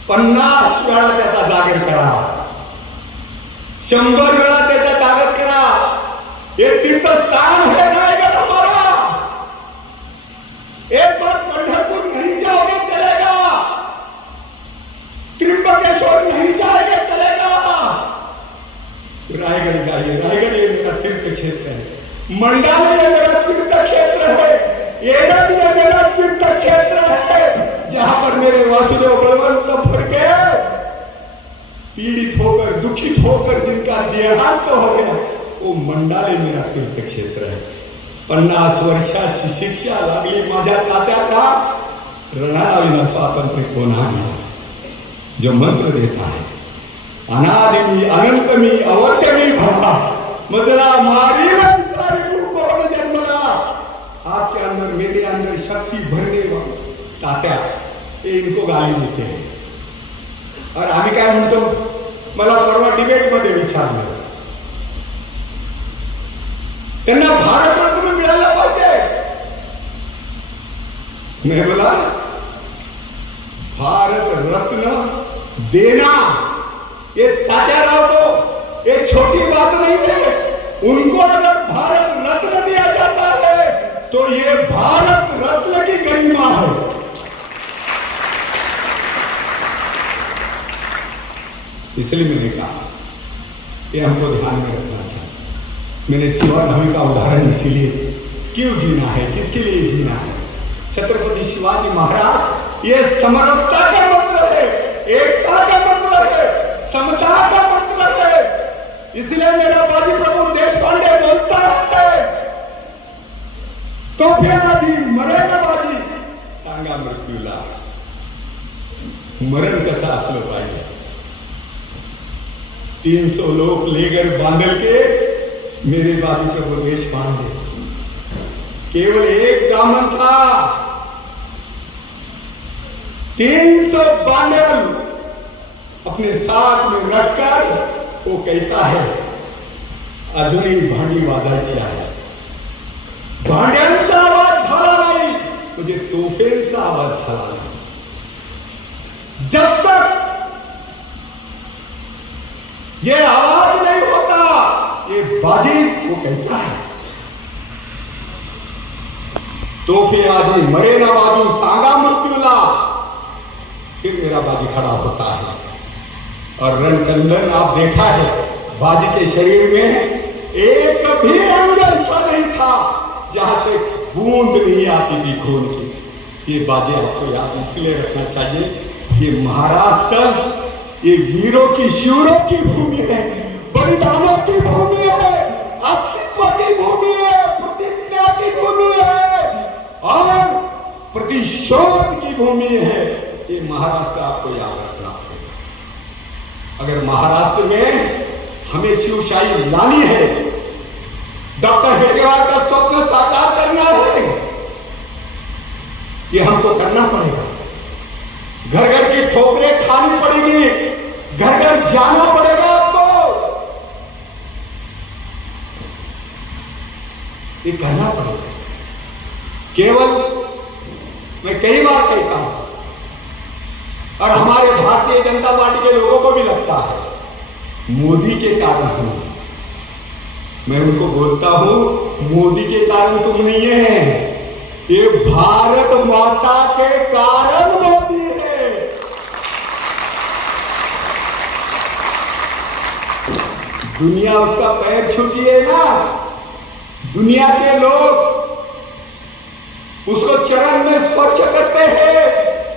50 वेळा त्याचा जागर करा, 100 वेळा त्याचा जागर करा। ये तीर्थस्थान है रायगढ़ हमारा। एक बार पंढरपुर नहीं जाओगे चलेगा, त्रिंबकेश्वर नहीं जाएगा चलेगा, रायगढ़ जाइए। रायगढ़ ये मेरा तीर्थ क्षेत्र है, मंडाला ये मेरा तीर्थ क्षेत्र है, एडन ये मेरा तीर्थ क्षेत्र है, जहां पर मेरे वासुदेव बलवंत फड़के पीड़ित होकर दुखित होकर जिनका देहांत हो गया, वो मंडाले मेरा तीर्थ क्षेत्र है। 50 वर्षाची शिक्षा लागली माझ्या तात्याला, रणाविना स्वातंत्र्य कोणा मिळालं, जो मंत्र देता है अनादि मी अनंत मी अवत्य मी भरा, मजला मारी में सारी कौन जन्मला। आपके अंदर मेरे अंदर शक्ति भरने वाला तात्या, ये इनको गाली देते हैं। और आम्ही काय म्हणतो, मला परवा डिबेट मध्ये विचारलं, त्यांना भारत रत्न मिळाला पाहिजे। मैं बोला भारत रत्न देना ये तात्याराव को ये छोटी बात नहीं है। उनको अगर भारत रत्न दिया जाता है तो ये भारत रत्न की गरिमा है। इसलिए मैंने कहा ये हमको ध्यान में रखना चाहिए। मैंने शिवाजी का उदाहरण इसीलिए, क्यों जीना है, किसके लिए जीना है। छत्रपति शिवाजी महाराज ये समरसता का मंत्र है, एकता का मंत्र है, समता का मंत्र है। इसलिए मेरा बाजी प्रभु देशपांडे बोलता है, तो फिर आधी मरेगा बाजी सांगा मृत्यूला। मरण कसं असलं पाहिजे। 300 लोग लेकर बांधल के मेरे बाजी प्रभु देशपांडे, केवल एक दामन था, 300 बांधल अपने साथ में रखकर वो कहता है अजूनही भांडी वाजायची आहे। भांड्यांचा आवाज झाला नाही, म्हणजे तोफेंचा आवाज झाला नाही। जब तक ये आवाज नहीं होता, ये बाजी वो कहता है तोफे आदि मरे ना बाजू सांगा मृत्यूला, फिर मेरा बाजी खड़ा होता है। और रणकंदन आप देखा है, बाजी के शरीर में एक भी अंग ऐसा नहीं था जहां से बूंद नहीं आती थी खून की। ये बाजी आपको याद इसलिए रखना चाहिए, ये महाराष्ट्र ये वीरों की शूरों की भूमि है, बलिदानों की भूमि है, अस्तित्व की भूमि है, प्रतिज्ञा की भूमि है और प्रतिशोध की भूमि है। ये महाराष्ट्र आपको याद रखना पड़ेगा। अगर महाराष्ट्र में हमें शिवशाही लानी है, डॉक्टर हेडगेवार का स्वप्न साकार करना है, ये हमको करना पड़ेगा। घर घर की ठोकरें खानी पड़ेगी, घर घर जाना पड़ेगा आपको, ये करना पड़ेगा। केवल मैं कई बार कहता हूं और हमारे भारतीय जनता पार्टी के लोगों को भी लगता है मोदी के कारण हमें, मैं उनको बोलता हूं मोदी के कारण तुम नहीं है, ये भारत माता के कारण मोदी है। दुनिया उसका पैर छूती है ना, दुनिया के लोग उसको चरण में स्पर्श करते हैं,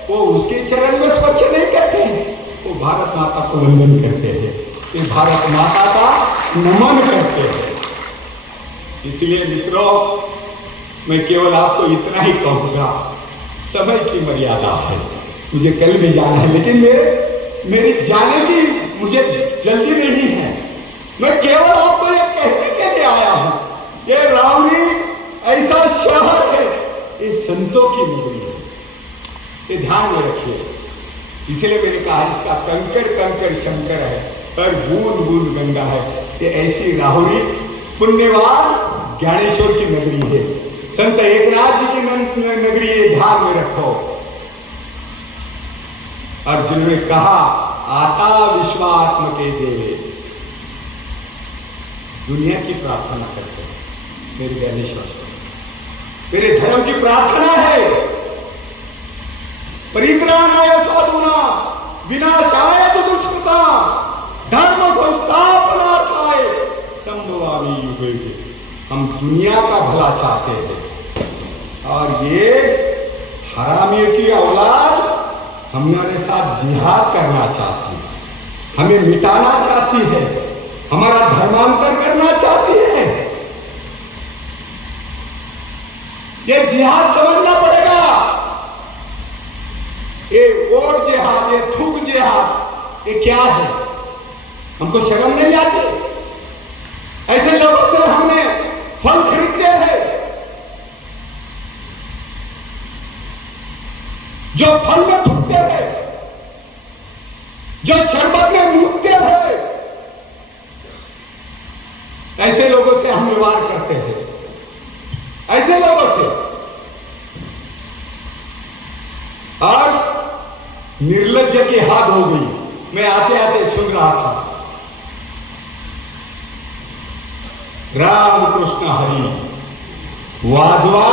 वो उसके चरण में स्पर्श नहीं करते हैं, वो भारत माता को वंदन करते हैं, ये भारत माता का नमन करते हैं। इसलिए मित्रों, मैं केवल आपको इतना ही कहूंगा, समय की मर्यादा है, मुझे कल भी जाना है, लेकिन मेरी जाने की मुझे जल्दी नहीं है। मैं केवल आपको ये कहने के लिए आया हूं, ये रावरी ऐसा शहर है ये संतों की नगरी है, ये ध्यान में रखिए। इसलिए मैंने कहा इसका कंकर कंकर शंकर है और बूंद बूंद गंगा है। ये ऐसी राहुरी पुण्यवान ज्ञानेश्वर की नगरी है, संत एकनाथ जी की नगरी है, ध्यान में रखो। अर्जुन ने कहा आता विश्वात्म के देवे, दुनिया की प्रार्थना करते हैं मेरे ज्ञानेश्वर, मेरे धर्म की प्रार्थना है, परित्राणाय साधूना विनाशाय दुष्कृता धर्म संस्थापनार्थाय संभवामि युगे। हम दुनिया का भला चाहते हैं और ये हरामियों की औलाद हमारे साथ जिहाद करना चाहती है, हमें मिटाना चाहती है, हमारा धर्मांतर करना चाहती है। ये जिहाद समझना पड़ेगा। ये वोट जिहाद, ये थूक जिहाद, ये क्या है? हमको शर्म नहीं आती? ऐसे लोगों से हमने फल खरीदते हैं, जो फल में थूकते हैं, जो शरबत में मूतते हैं, ऐसे लोगों से हम व्यवहार करते हैं, ऐसे लोगों से। और निर्लज्ज की हाथ हो गई। मैं आते आते सुन रहा था, राम कृष्ण हरी वाजवा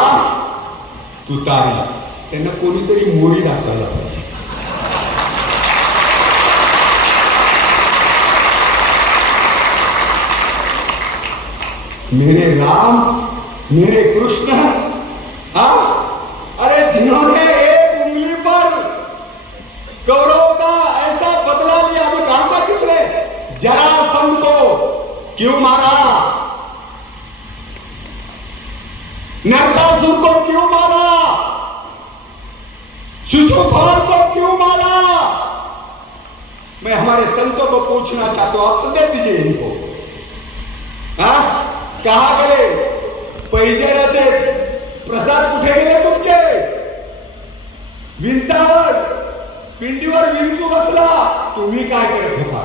तुतारी, त्यांना कोणीतरी मोरी दाखवायला पाहिजे। मेरे राम, मेरे कृष्ण, हाँ, अरे जिन्होंने एक उंगली पर कौरवों का ऐसा बदला लिया, अभी कहा था किसने? जरासंध को क्यों मारा, नरकासुर को क्यों मारा, शिशुपाल को क्यों मारा? मैं हमारे संतों को पूछना चाहता हूं, आप संदेश दीजिए इनको। हाँ, कहा गए पैजराचे प्रसाद कुठे गेले तुमचे? विंचावर पिंडीवर विंचू बसला, तुम्ही काय करत होता?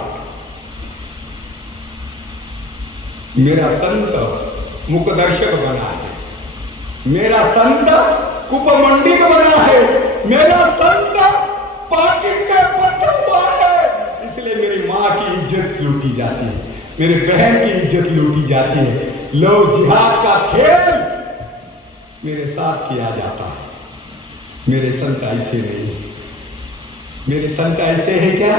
मेरा संत मुखदर्शक बना है, मेरा संत कुपमंडित बना है, मेरा संत पाकिट में बंद हुआ है। इसलिए मेरी माँ की इज्जत लूटी जाती है, मेरे बहन की इज्जत लूटी जाती है। लो जिहाद का खेल मेरे साथ किया जाता है। मेरे संत ऐसे नहीं, मेरे संत ऐसे हैं क्या?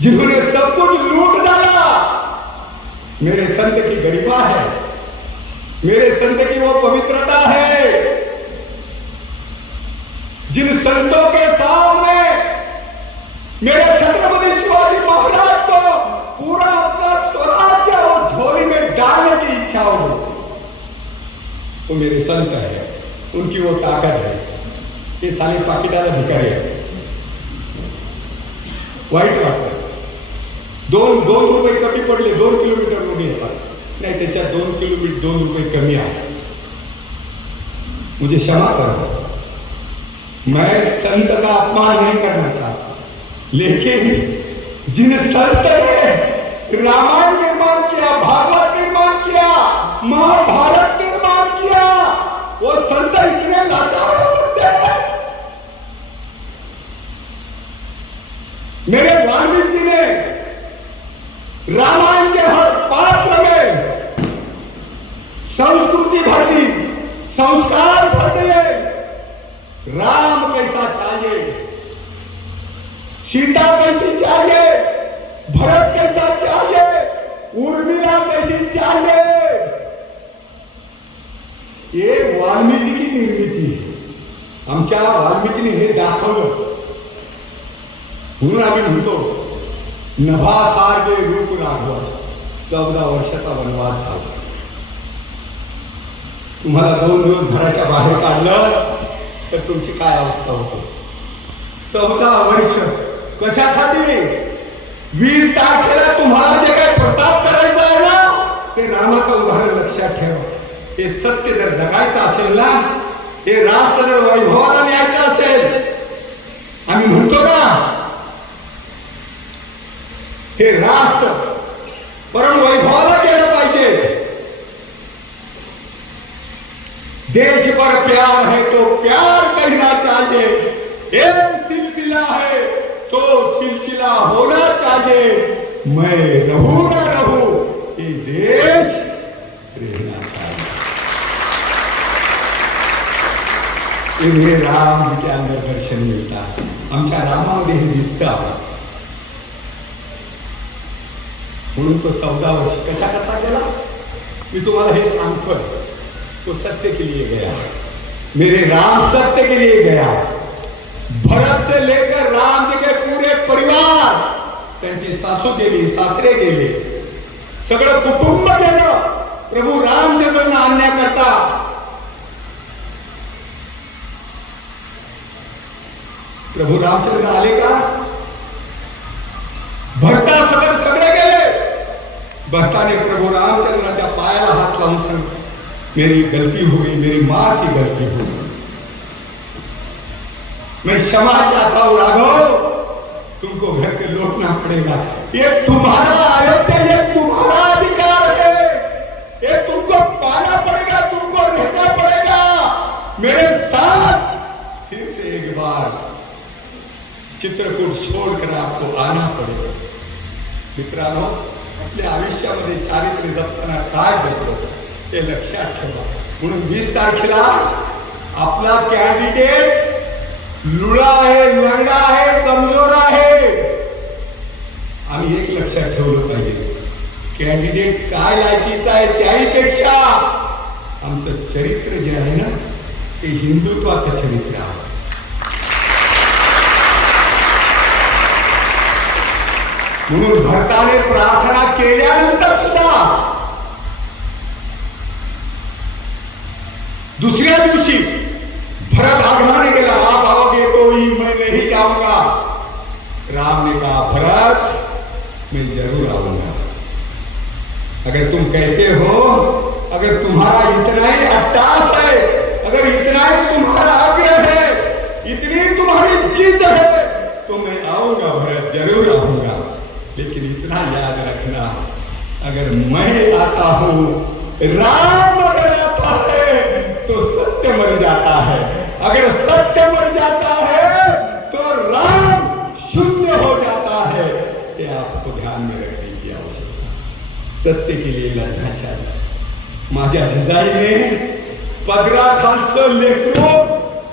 जिन्होंने सब कुछ लूट डाला। मेरे संत की गरिमा है, मेरे संत की वो पवित्रता है। जिन संतों के सामने मेरे छत्रपति शिवाजी महाराज को पूरा अपना स्वराज्य और झोली में डालने की इच्छा हो, वो मेरे संत है, उनकी वो ताकत है। ये साले पाकिटाला भिकारी है, वाईट वाटतं। दोन रुपये कमी पडले, 2 किलोमीटर रोड येतात, नहीं त्याच्यात 2 रुपये कमी आहे। मुझे क्षमा करो, मैं संत का अपमान नहीं करना चाहता, लेकिन जिन संत ने रामायण निर्माण किया, भागवत निर्माण किया, महाभारत निर्माण किया, वो संत इतने लाचार हो सकते हैं? मेरे वाल्मीकि जी ने रामायण के हर पात्र में संस्कृति भर दी, संस्कार भर दिए। राम कैसा चाहिए, सीता कैसी चाहिए, भरत कैसा चाहिए, उर्मिला कैसी चाहिए, ये वाल्मीकि की निर्मिती है। आमच्या वाल्मीकीने हे दाखवलं, म्हणून आम्ही म्हणतो नभासारखे रूप राघवाचे 14 वर्षाचा वनवास झाला। तुम्हाला 2 दिवस घराच्या बाहेर काढलं तर तुमची काय अवस्था होती? 14 वर्ष कशासाठी? 20 तारखेला तुम्हाला जे काय प्रताप करायचा आहे ना, ते रामाचं उदाहरण लक्षात ठेवा। हे सत्य जर जगायचं असेल ना, हे राष्ट्र जर वैभवाला न्यायचं असेल, आम्ही म्हणतो ना हे राष्ट्र परम वैभवाला गेलं पाहिजे. देश पर प्यार है तो प्यार कहना चाहिए, ये सिलसिला है तो सिलसिला होना चाहिए. मैं रहूं ना रहूं, ये देश रहना चाहिए. इन्हें राम जी के अंदर दर्शन मिलता है. आमच्या रामामध्ये हे दिसतं. म्हणून तो 14 वर्ष कशा करता गेला, मी तुम्हाला हे सांगतोय. तो सत्य के लिए गया, मेरे राम सत्य के लिए गया. भरत से लेकर राम जी के पूरे परिवार, त्यांची सासू गेली, सासरे गेले, सगळं कुटुंब गेलं प्रभू रामचंद्रांना आणण्याकरता. प्रभू रामचंद्र आले का? भरता सगळे गेले. भरताने प्रभु रामचंद्राच्या पायाला हात लावून सांग, मेरी गलती हो गई, मेरी माँ की गलती हो गई, मैं क्षमा चाहता हूं राघव, तुमको घर पे लौटना पड़ेगा. ये तुम्हारा अयोध्या, ये तुम्हारा अधिकार है, ये तुमको पाना पड़ेगा, तुमको रहना पड़ेगा मेरे साथ. फिर से एक बार चित्रकूट छोड़कर आपको आना पड़ेगा. मित्रांनो, आपल्या आयुष्यामध्ये चारित्र्य जपताना काय जपतो ते लक्षात ठेवा. म्हणून 20 तारखेला आपला कॅन्डिडेट लुळा आहे, लंगडा आहे, कमजोर आहे. आम्ही एक लक्षात ठेवलं पाहिजे, कॅन्डिडेट काय लायकीचा आहे त्याही पेक्षा आमचं चरित्र जे आहे ना, ते हिंदुत्वाचं चरित्र आहे. म्हणून भरताने प्रार्थना केल्यानंतर सुद्धा दुसऱ्या दिवशी भरत आग्रहाने गेला, आप आओगे तो ही मैं नहीं जाऊंगा. राम ने कहा, भरत मैं जरूर आऊंगा. अगर तुम कहते हो, अगर तुम्हारा इतना ही अट्टास है, अगर इतना ही तुम्हारा आग्रह है, इतनी तुम्हारी जिद है, तो मैं आऊंगा भरत, जरूर आऊंगा. लेकिन इतना याद रखना, अगर मैं आता हूं, राम अगर आता है तो सत्य मर जाता है. अगर सत्य मर जाता है तो राम शून्य हो जाता है. ये आपको ध्यान में रखने की आवश्यकता. सत्य के लिए लढना चाहिए. माझ्या जिजाईने पदराखालचं लेकरू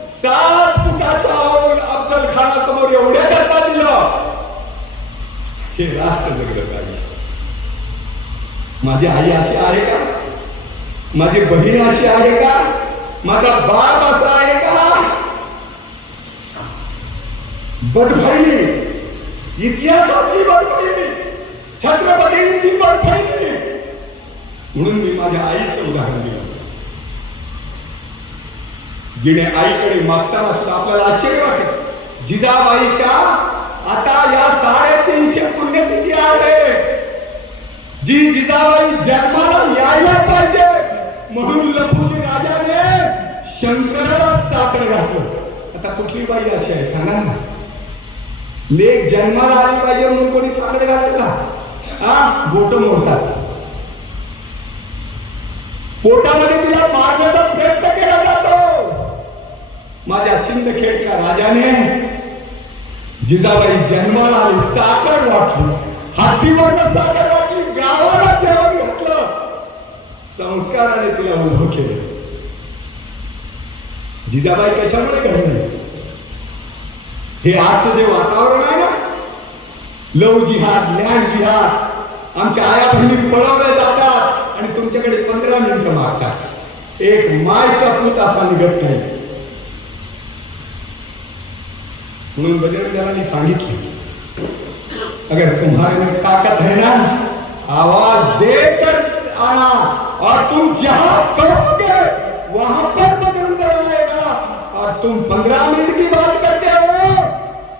7 फुटाच्या अफजल खानासमोर एवढ्या करता दिलं. हे राष्ट्र जगलं पाहिजे. माझी आई अशी आहे का? माझी बहीण अशी आहे का? माझा बाप असा आहे का? बडफाईली, इतिहासाची बडफाईली, छत्रपतींची बडफाईली. म्हणून मी माझ्या आईचं उदाहरण दिलं, जिने आईकडे मागताना सुद्धा आपल्याला आश्चर्य वाटेल. जिजाबाईच्या आता या 350 पुण्यतिथी आहे. जी जिजाबाई जन्माला यायला पाहिजे म्हणून लखुजी राजाने शंकराला साखर घातलं. आता कुठली बाई अशी आहे सांगा ना? लेक जन्माला आली पाहिजे म्हणून कोणी साखर घालतं का? हा, बोट मोडतात. पोटामध्ये तिला मारण्याचा प्रयत्न केला जातो. माझ्या सिंदखेडच्या राजाने जिजाबाई जन्माला आली, साखर वाटली, हातीवरनं साखर वाटली, गावाला जेवण घातलं, संस्काराने तिला उभं केलं. जिजाबाई कशामुळे घडली? हे आजचं जे वातावरण आहे ना, लव जिहाद, लँड जिहाद, आमच्या आया बहिणी पळवल्या जातात आणि तुमच्याकडे 15 मिनिटं मागतात. एक मायचा पूत असा निघत नाही. म्हणून बजरंग दलाने सांगितले, अगर तुम्हारे में ताकत है ना, आवाज देकर आना और तुम जहां कहोगे वहां पर बजरंग दल आएगा. और तुम 15 मिनट की बात करते हो,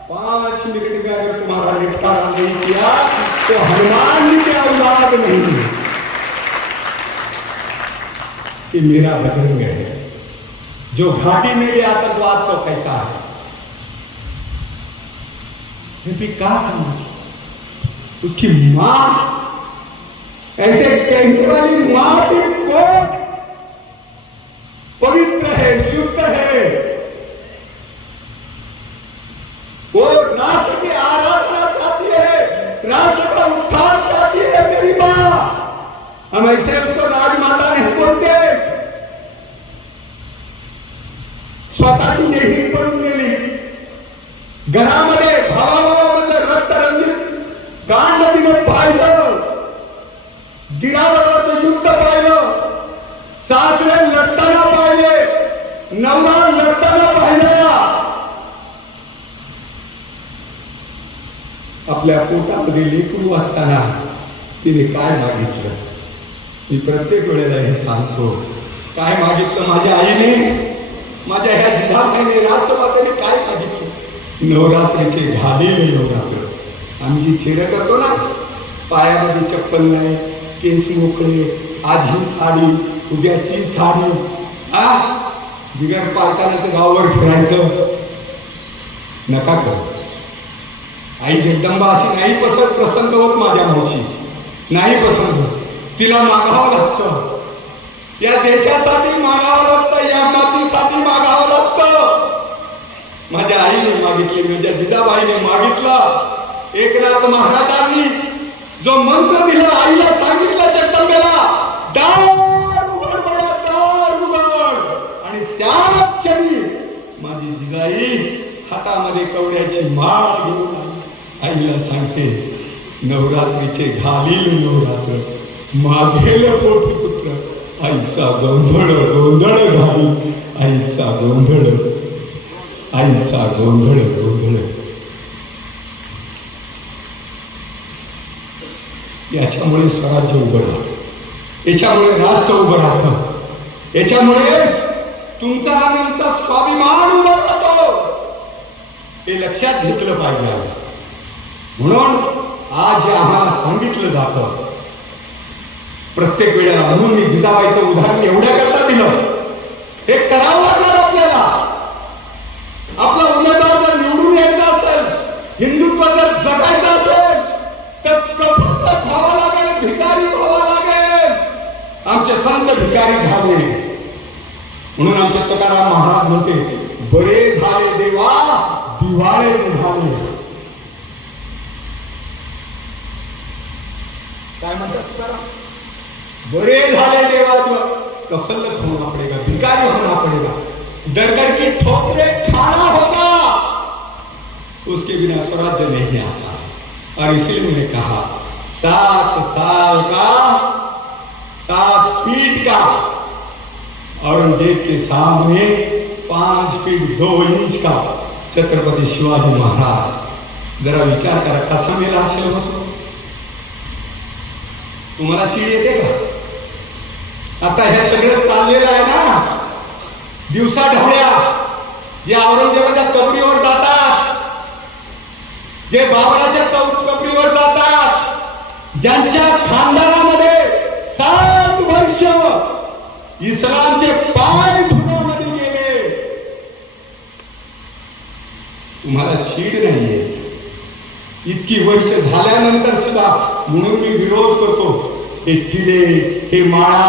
5 मिनट में अगर तुम्हारा निपटारा नहीं किया तो हनुमान जी के औलाद नहीं. कि मेरा बजरंग है जो घाटी में भी आतंकवाद को कहता है। भी कहा समझ उसकी मां, ऐसे कहने वाली मां की कोख पवित्र है, शुद्ध है, वो राष्ट्र की आराधना चाहती है, राष्ट्र का उत्थान चाहती है मेरी मां। हम ऐसे उसको राजमाता नहीं बोलते। स्वतःची नेही पडून गेली, घरामध्ये भावाभावामध्ये रक्तरंजित कांड तिने पाहिलं, गिरावरचं युद्ध पाहिलं, सासरे लढताना पाहिले, नवरा लढताना पाहिलं। आपल्या पोटामध्ये लेकरू असताना तिने काय मागितलं? मी प्रत्येक वेळेला हे सांगतो, काय मागितलं माझ्या आईने, माझ्या ह्या जिजाबाईने, राष्ट्रमातेने काय मागितलं? नवरात्रीचे घालेले नवरात्र, आम्ही जी थेरं करतो ना, पायामध्ये चप्पल नाही, केस मोकळे, आज ही साडी, उद्या ती साडी, बिगर पारकानाचं गावभर फिरायचं, नका करू। आई जगदंबा अशी नाही प्रसन्न होत माझ्या मावशी, नाही पसंत होत। तिला मागावं लागतं, या देशासाठी मागावं लागतं, या मातीसाठी मागावं लागतं। माझ्या आईने मागितले, माझ्या जिजाबाईने मागितलं। एकनाथ महाराजांनी जो मंत्र दिला, आईला सांगितलं जगदंबेला, दार उघड बळा, दार उघड। आणि त्या क्षणी माझी जिजाई हातामध्ये कवड्याची माळ घेऊन आईला सांगते, नवरात्रीचे घालील नवरात्र, मागेल पोटी पुत्र, आईचा गोंधळ गोंधळ घालील, आईचा गोंधळ, आईचा गोंधळ गोंधळ। याच्यामुळे स्वराज्य उभं राहतं, याच्यामुळे राष्ट्र उभं राहतं, याच्यामुळे तुमचा आणि आमचा स्वाभिमान उभा राहतो। हे लक्षात घेतलं पाहिजे। म्हणून आज जे आम्हाला सांगितलं जातं प्रत्येक वेळेला, म्हणून मी जिजाबाईचं उदाहरण एवढ्या करता दिलं, हे करावं लागणार आपल्याला। आपला उमेदवार जर निवडून यायचा असेल, हिंदुत्व जर जगायचं असेल, तर कपट व्हावं लागेल, भिकारी व्हावं लागेल। आमचे संत भिकारी झाले, म्हणून आमचे तुकाराम महाराज म्हणते, बरे झाले देवा दिवाळे निघाले। काय म्हणतात तुकाराम? बरे झाले देवा, तसल्लक होना पड़ेगा, भिकारी होना पड़ेगा, दर दर की ठोकरें खाना होगा, उसके बिना स्वराज्य नहीं आता। और इसलिए मैंने कहा 7 साल का 7 फीट का औरंगजेब के सामने 5 फीट 2 इंच का छत्रपति शिवाजी महाराज। जरा विचार करा कसा मेला असेल होतो। तुम्हाला चीड येते का? आता हे सगळं चाललेलं आहे ना, दिवसा ढवळ्या जे औरंगजेबाच्या कबरीवर जातात, जे बाबराच्या कबरीवर जातात, ज्यांच्या खानदानामध्ये 7 वर्ष इस्लामचे पाय धुण्यामध्ये गेले, तुम्हाला चीड नाही येत इतकी वर्ष झाल्यानंतर सुद्धा। म्हणून मी विरोध करतो, हे टिळे, हे माळा,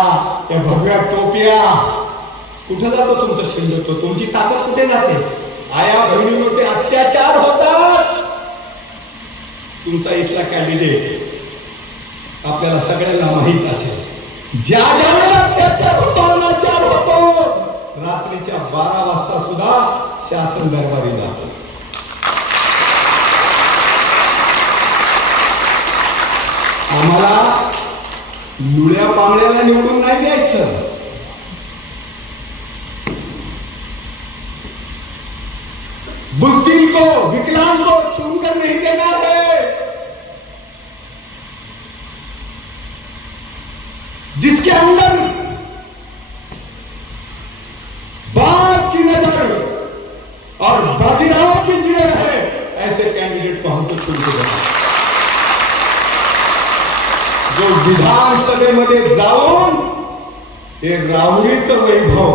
या भगव्या टोप्या, कुठे जातो तुमचं शिंदत्व? तुमची ताकद कुठे जाते? आया बहिणीमध्ये अत्याचार होतात। तुमचा इथला कॅन्डिडेट आपल्याला सगळ्यांना माहित असेल, ज्या ज्या वेळेला अत्याचार होतो, अनाचार होतो, रात्रीच्या 12 वाजता सुद्धा शासन दरबारी जातो। आम्हाला लुळ्या पांगळ्याला निवडून नाही द्यायचं। बुज़दिल को, विकलांग को चुनकर नहीं देना है। जिसके अंदर बाज की नजर और बाजीराव की जिगर है, ऐसे कैंडिडेट को हमको चुन के देना। जो विधानसभेमध्ये जाऊन हे राहुरीचं वैभव,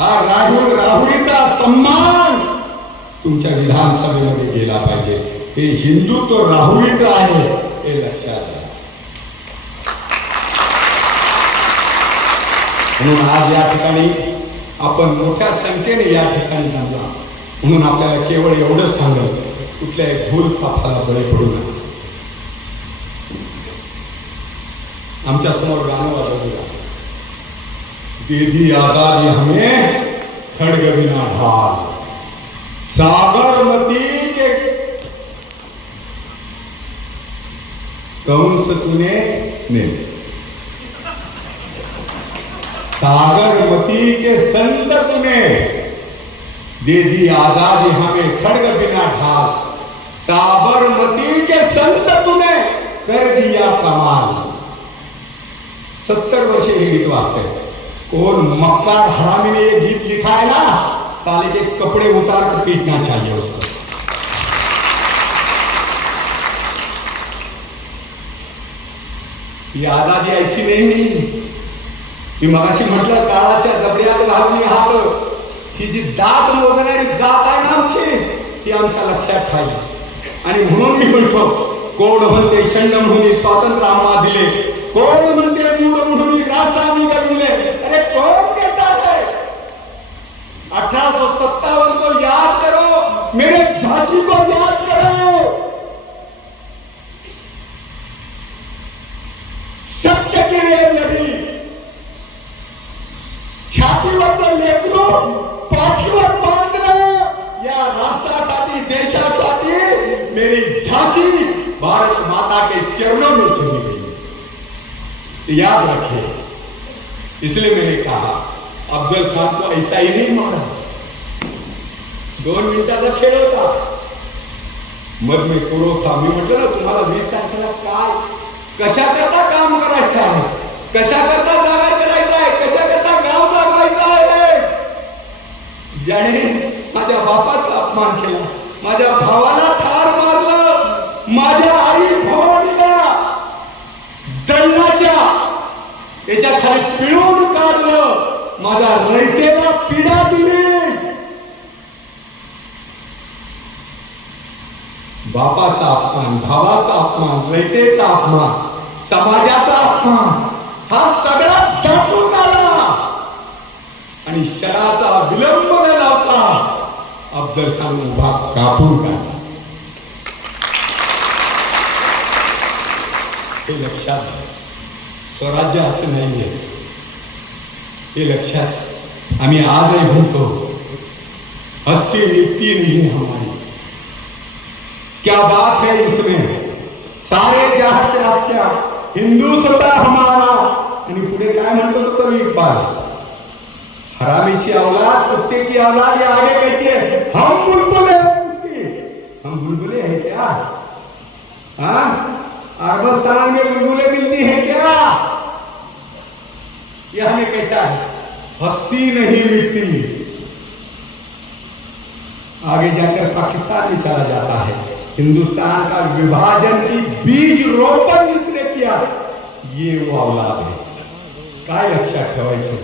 हा राहुरीचा सम्मान तुमच्या विधानसभेमध्ये गेला पाहिजे. हे हिंदुत्व राहुरीचं आहे हे लक्षात घ्या. म्हणून आज या ठिकाणी आपण मोठ्या संख्येने या ठिकाणी जमला. म्हणून आपल्याला केवळ एवढंच सांगेल, कुठल्याही भूल थापाला बळी पडू नका. आमच्या समोर गाणं वाजवूया, दे दी आजादी हमें खड्ग बिना ढाल, साबरमती के कंस तूने ने, सागरमती के संत तूने, दे दी आजादी हमें खड्ग बिना ढाल, साबरमती के संत तूने कर दिया कमाल. 70 वर्षे हे गीत वाचते. कौन मक्कार हरामी ने ये गीत लिखा है ना, साले के कपड़े उतार कर पीटना चाहिए उसको. ये आजादी ऐसी नहीं हुई. मी मगाशी म्हटलं, काळाच्या जबड्यात घालून हात, ही जी दात मोजणारी जात आहे ना आमची, ती आमच्या लक्षात ठेवायची. आणि म्हणून मी म्हणतो, कोण म्हणते शंड म्हणून स्वातंत्र्य आम्हाला दिले, कोण म्हणते मूड म्हणून रास्ता आम्ही गमिले. अरे कौन कहता है? 1857 को याद करो, मेरे झांसी को याद करो. सत्य के लिए लढी, छातीवरचं लेकरू पाठीवर बांधणं, या राष्ट्रासाठी देशासाठी मेरी झांसी भारत माता के चरणों में चली गई. याद रखिए. इसलिए मैंने कहा, अफजल खान को ऐसा ही नहीं मारा. 2 मिनिटाचा खेळ होता, मध में कोरो होता. मी म्हटलं ना तुम्हाला 20 तारखेला काय कशा करता काम करायचं आहे, कशा करता जागा करायचा आहे, कशा करता गाव जागवायचा आहे. ज्याने माझ्या बापाचा अपमान केला, माझ्या भावाला ठार मारलं, माझ्या आई भवानीला दंडाच्या याच्या खाली पिळून काढलं, माझ्या रयतेला पीडा दिली. बापाचा अपमान, भावाचा अपमान, रयतेचा अपमान, समाजाचा अपमान, हा सगळा दाटून आला. आणि शराचा विलंब न लावता अफजल खान उभा कापून काढला. हे लक्षात घ्या. स्वराज्य असं नाहीये, हे लक्षात. आम्ही आजही म्हणतो, हस्ती मिटती नहीं हमारी, क्या बात है इसमें, सारे जहां से आस्था, हिंदुस्ता हमारा. आणि पुढे काय म्हणतो तो कवी इक्बाल, हरामीची औलाद, कुत्ते की औलाद, ये आगे कहती है हम बुलबुले हैं उसकी. हम बुलबुले हैं क्या? हाँ, अरबस्तान में बुलबुलें मिलती हैं क्या? यह हमें कहता है हस्ती नहीं मिटती. आगे जाकर पाकिस्तान में चला जाता है. हिंदुस्तान का विभाजन की बीज रोपण जिसने किया, ये वो औलाद है. काय लक्षात ठेवायचं,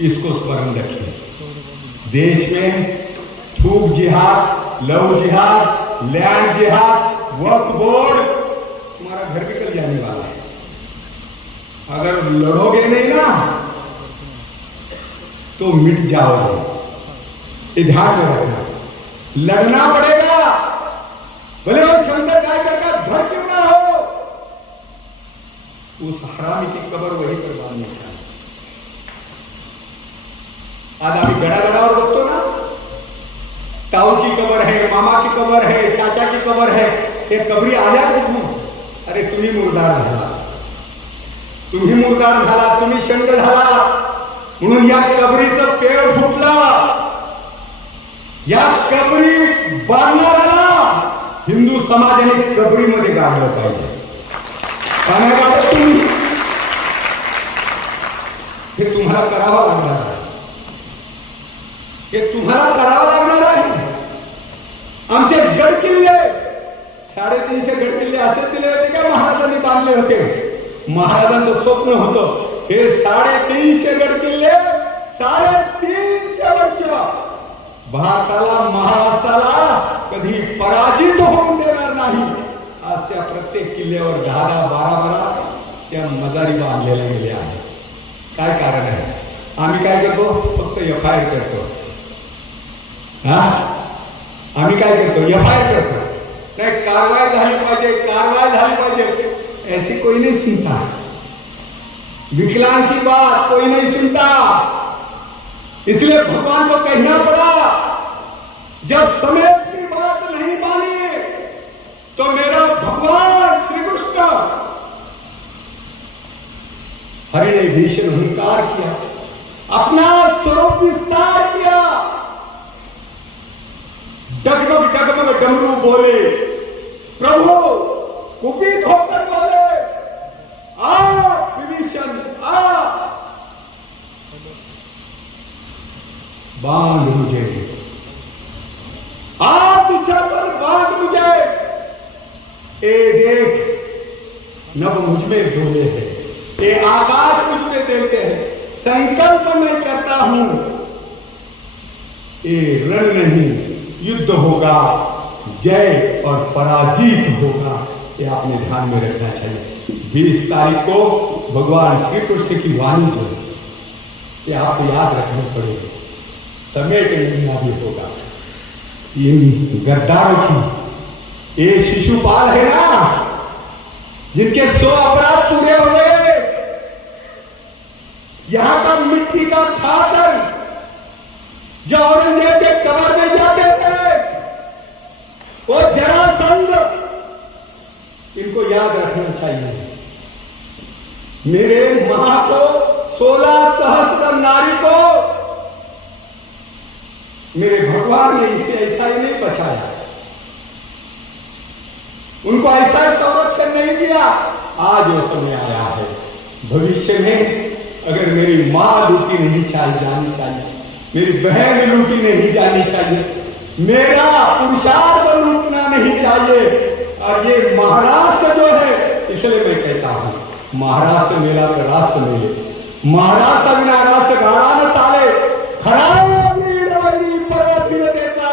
इसको स्मरण रखिए. देश में थूक जिहाद, लव जिहाद, लैंड जिहाद, वक्फ बोर्ड, तुम्हारा घर भी कल जाने वाला है. अगर लड़ोगे नहीं ना तो मिट जाओगे. ये ध्यान में रखना. लड़ना पड़ेगा, भले वो शंकर गायकर का घर क्यों ना हो. उस हरामी की कबर वहीं पर बांधनी चाहिए. आज आम्ही गडागडावर बघतो ना, ताऊ की कबर है, मामा की कबर है, चाचा की कबर है. हे कबरी आल्या कुठून? अरे तुम्ही मुर्दार झाला, तुम्ही मुर्दार झाला, तुम्ही शंक झाला, म्हणून या कबरीचं पेळ फुटला. या कबरी बांधणाऱ्याला हिंदू समाजाने कबरीमध्ये गाडलं पाहिजे. तुम्ही हे तुम्हाला करावं लागणार आहे, हे तुम्हाला करावं लागणार आहे. आमचे गड किल्ले 350 गड किल्ले असे दिले होते का महाराजांनी बांधले होते? महाराजांचं स्वप्न होतं हे 350 गड किल्ले 350 वर्ष भारताला, महाराष्ट्राला कधी पराजित होऊन देणार नाही. आज त्या प्रत्येक किल्ल्यावर 10-10, 12-12 त्या मजारी बांधलेल्या गेल्या आहेत. काय कारण आहे? आम्ही काय करतो? फक्त FIR करतो. हा, आम्ही काय करतो? FIR करतो. नहीं, कार्रवाई झाली पाहिजे, कार्रवाई झाली पाहिजे, ऐसी कोई नहीं सुनता. विकलांग की बात कोई नहीं सुनता. इसलिए भगवान को कहना पड़ा, जब समेत की बात नहीं मानी तो मेरा भगवान श्री कृष्ण हरि ने भीषण हुंकार किया, अपना स्वरूप विस्तार किया, डगमग डगमग डमरू बोले, प्रभु कुपित होकर बोले, आ विभीषण आ, बांध मुझे, आ दुशासन बांध मुझे. ए देख नभ मुझ में डोले हैं, ये आकाश मुझ में देते हैं, संकल्प मैं करता हूं, ये रण नहीं युद्ध होगा, जय और पराजित होगा. ये आपने ध्यान में रखना चाहिए. 20 तारीख को भगवान श्री कृष्ण की वाणी जो है ये आपको याद रखनी पड़ेगी. समेट नहीं अभी होगा. इन गद्दारों की, ये शिशुपाल है ना, जिनके 100 अपराध पूरे हो गए, यहां का मिट्टी का खाकर जो औरंगजेब के कब्र में जाते थे, वो जरासंध, इनको याद रखना चाहिए. मेरे मां को 16 सहस्त्र नारी को मेरे भगवान ने इसे ऐसा ही नहीं बचाया, उनको ऐसा संरक्षण नहीं दिया. आज वो समय आया है, भविष्य में अगर मेरी मां लूटी नहीं जानी चाहिए, मेरी बहन लूटी नहीं जानी चाहिए, मेरा पुरुषार्थ लूटना नहीं चाहिए. और ये महाराष्ट्र जो है, इसलिए मैं कहता हूं, महाराष्ट्र मेरा तो राष्ट्र मेरे, महाराष्ट्र बिना राष्ट्र गाड़ा न चाले. खरा वीरवरी पराधीन देता,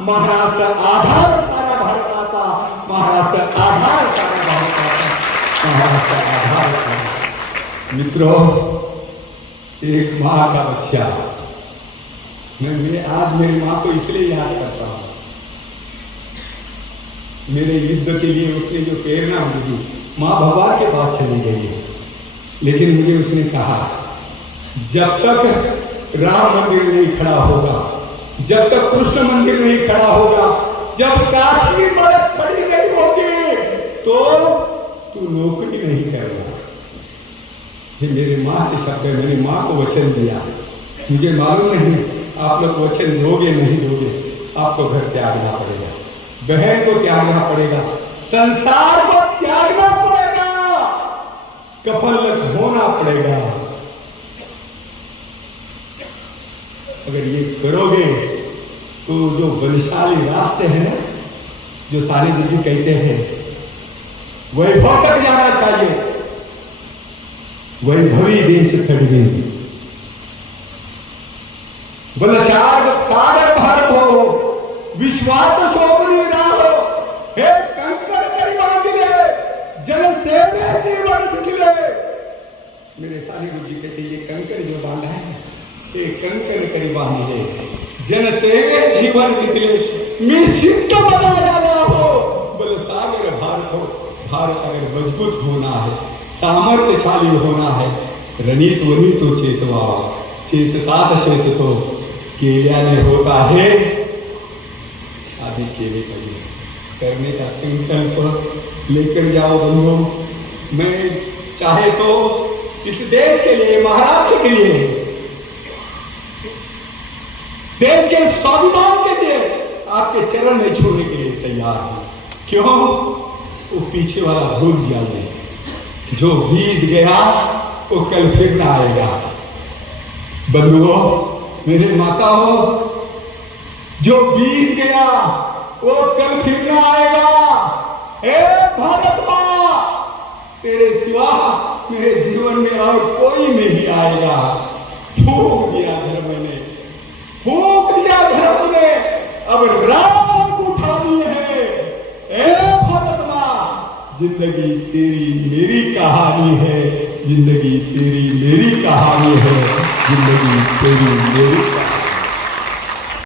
महाराष्ट्र आधार सारा भारताचा, महाराष्ट्र आधार सारा भारताचा, महाराष्ट्र आधार सारा. मित्रों, एक मां का बच्चा, मैं आज मेरी मां को इसलिए याद करता हूं, मेरे युद्ध के लिए उसने जो प्रेरणा मुझे, मां भगवान के पास चली गई है, लेकिन मुझे उसने कहा, जब तक राम मंदिर नहीं खड़ा होगा, जब तक कृष्ण मंदिर नहीं खड़ा होगा, जब काशी मदद खड़ी नहीं होगी, तो तू नौकरी नहीं करेगा. ये मेरे मां के शब्द है. मैंने मां को वचन दिया. मुझे मालूम नहीं आप लोग वचन दोगे नहीं दोगे, आपको घर त्यागना पड़ेगा, बहन को त्यागना पड़ेगा, संसार को त्यागना पड़ेगा, कफल होना पड़ेगा. अगर ये करोगे तो जो बलशाली रास्ते हैं ना, जो सारे जी कहते हैं, वैभव तक जाना चाहिए, वैभवी देश चढ़ी, बलशाल सागर भारत हो, विश्वास शोभनी राहो, हे कंकर करी बांधिले, जन सेवे जीवन दिखले. मेरे साली गुरु जी कहते, ये कंकर जो बांधा है, ये कंकर करी बांधिले, जन सेवे जीवन दिखले, मी सिद्ध बनाया ना हो. बल सागर भारत हो. भारत अगर मजबूत होना है, सामर्थ्यशाली होना है, रणित वनितो चेतवा, चेततात चेततो, केल्याने होता है. आदि केले पाहिजे, करने का संकल्प लेकर जाओ बंधुओं. मैं चाहे तो इस देश के लिए, महाराष्ट्र के लिए, देश के स्वाभिमान के लिए आपके चरण में छूने के लिए तैयार हूं. क्यों? वो पीछे वाला भूल जाइए, जो बीत गया वो कल फिर ना आएगा. बंधुओं, मेरे माता हो, जो बीत गया वो कल फिर ना आएगा. हे भारत मां, तेरे सिवा मेरे जीवन में और कोई नहीं आएगा। फूंक दिया धर्म ने, फूंक दिया धर्म ने, अब राग उठानी है। ए भारत माँ, जिंदगी तेरी मेरी कहानी है, जिंदगी तेरी मेरी कहानी है, जिंदगी तेरी मेरी कहानी।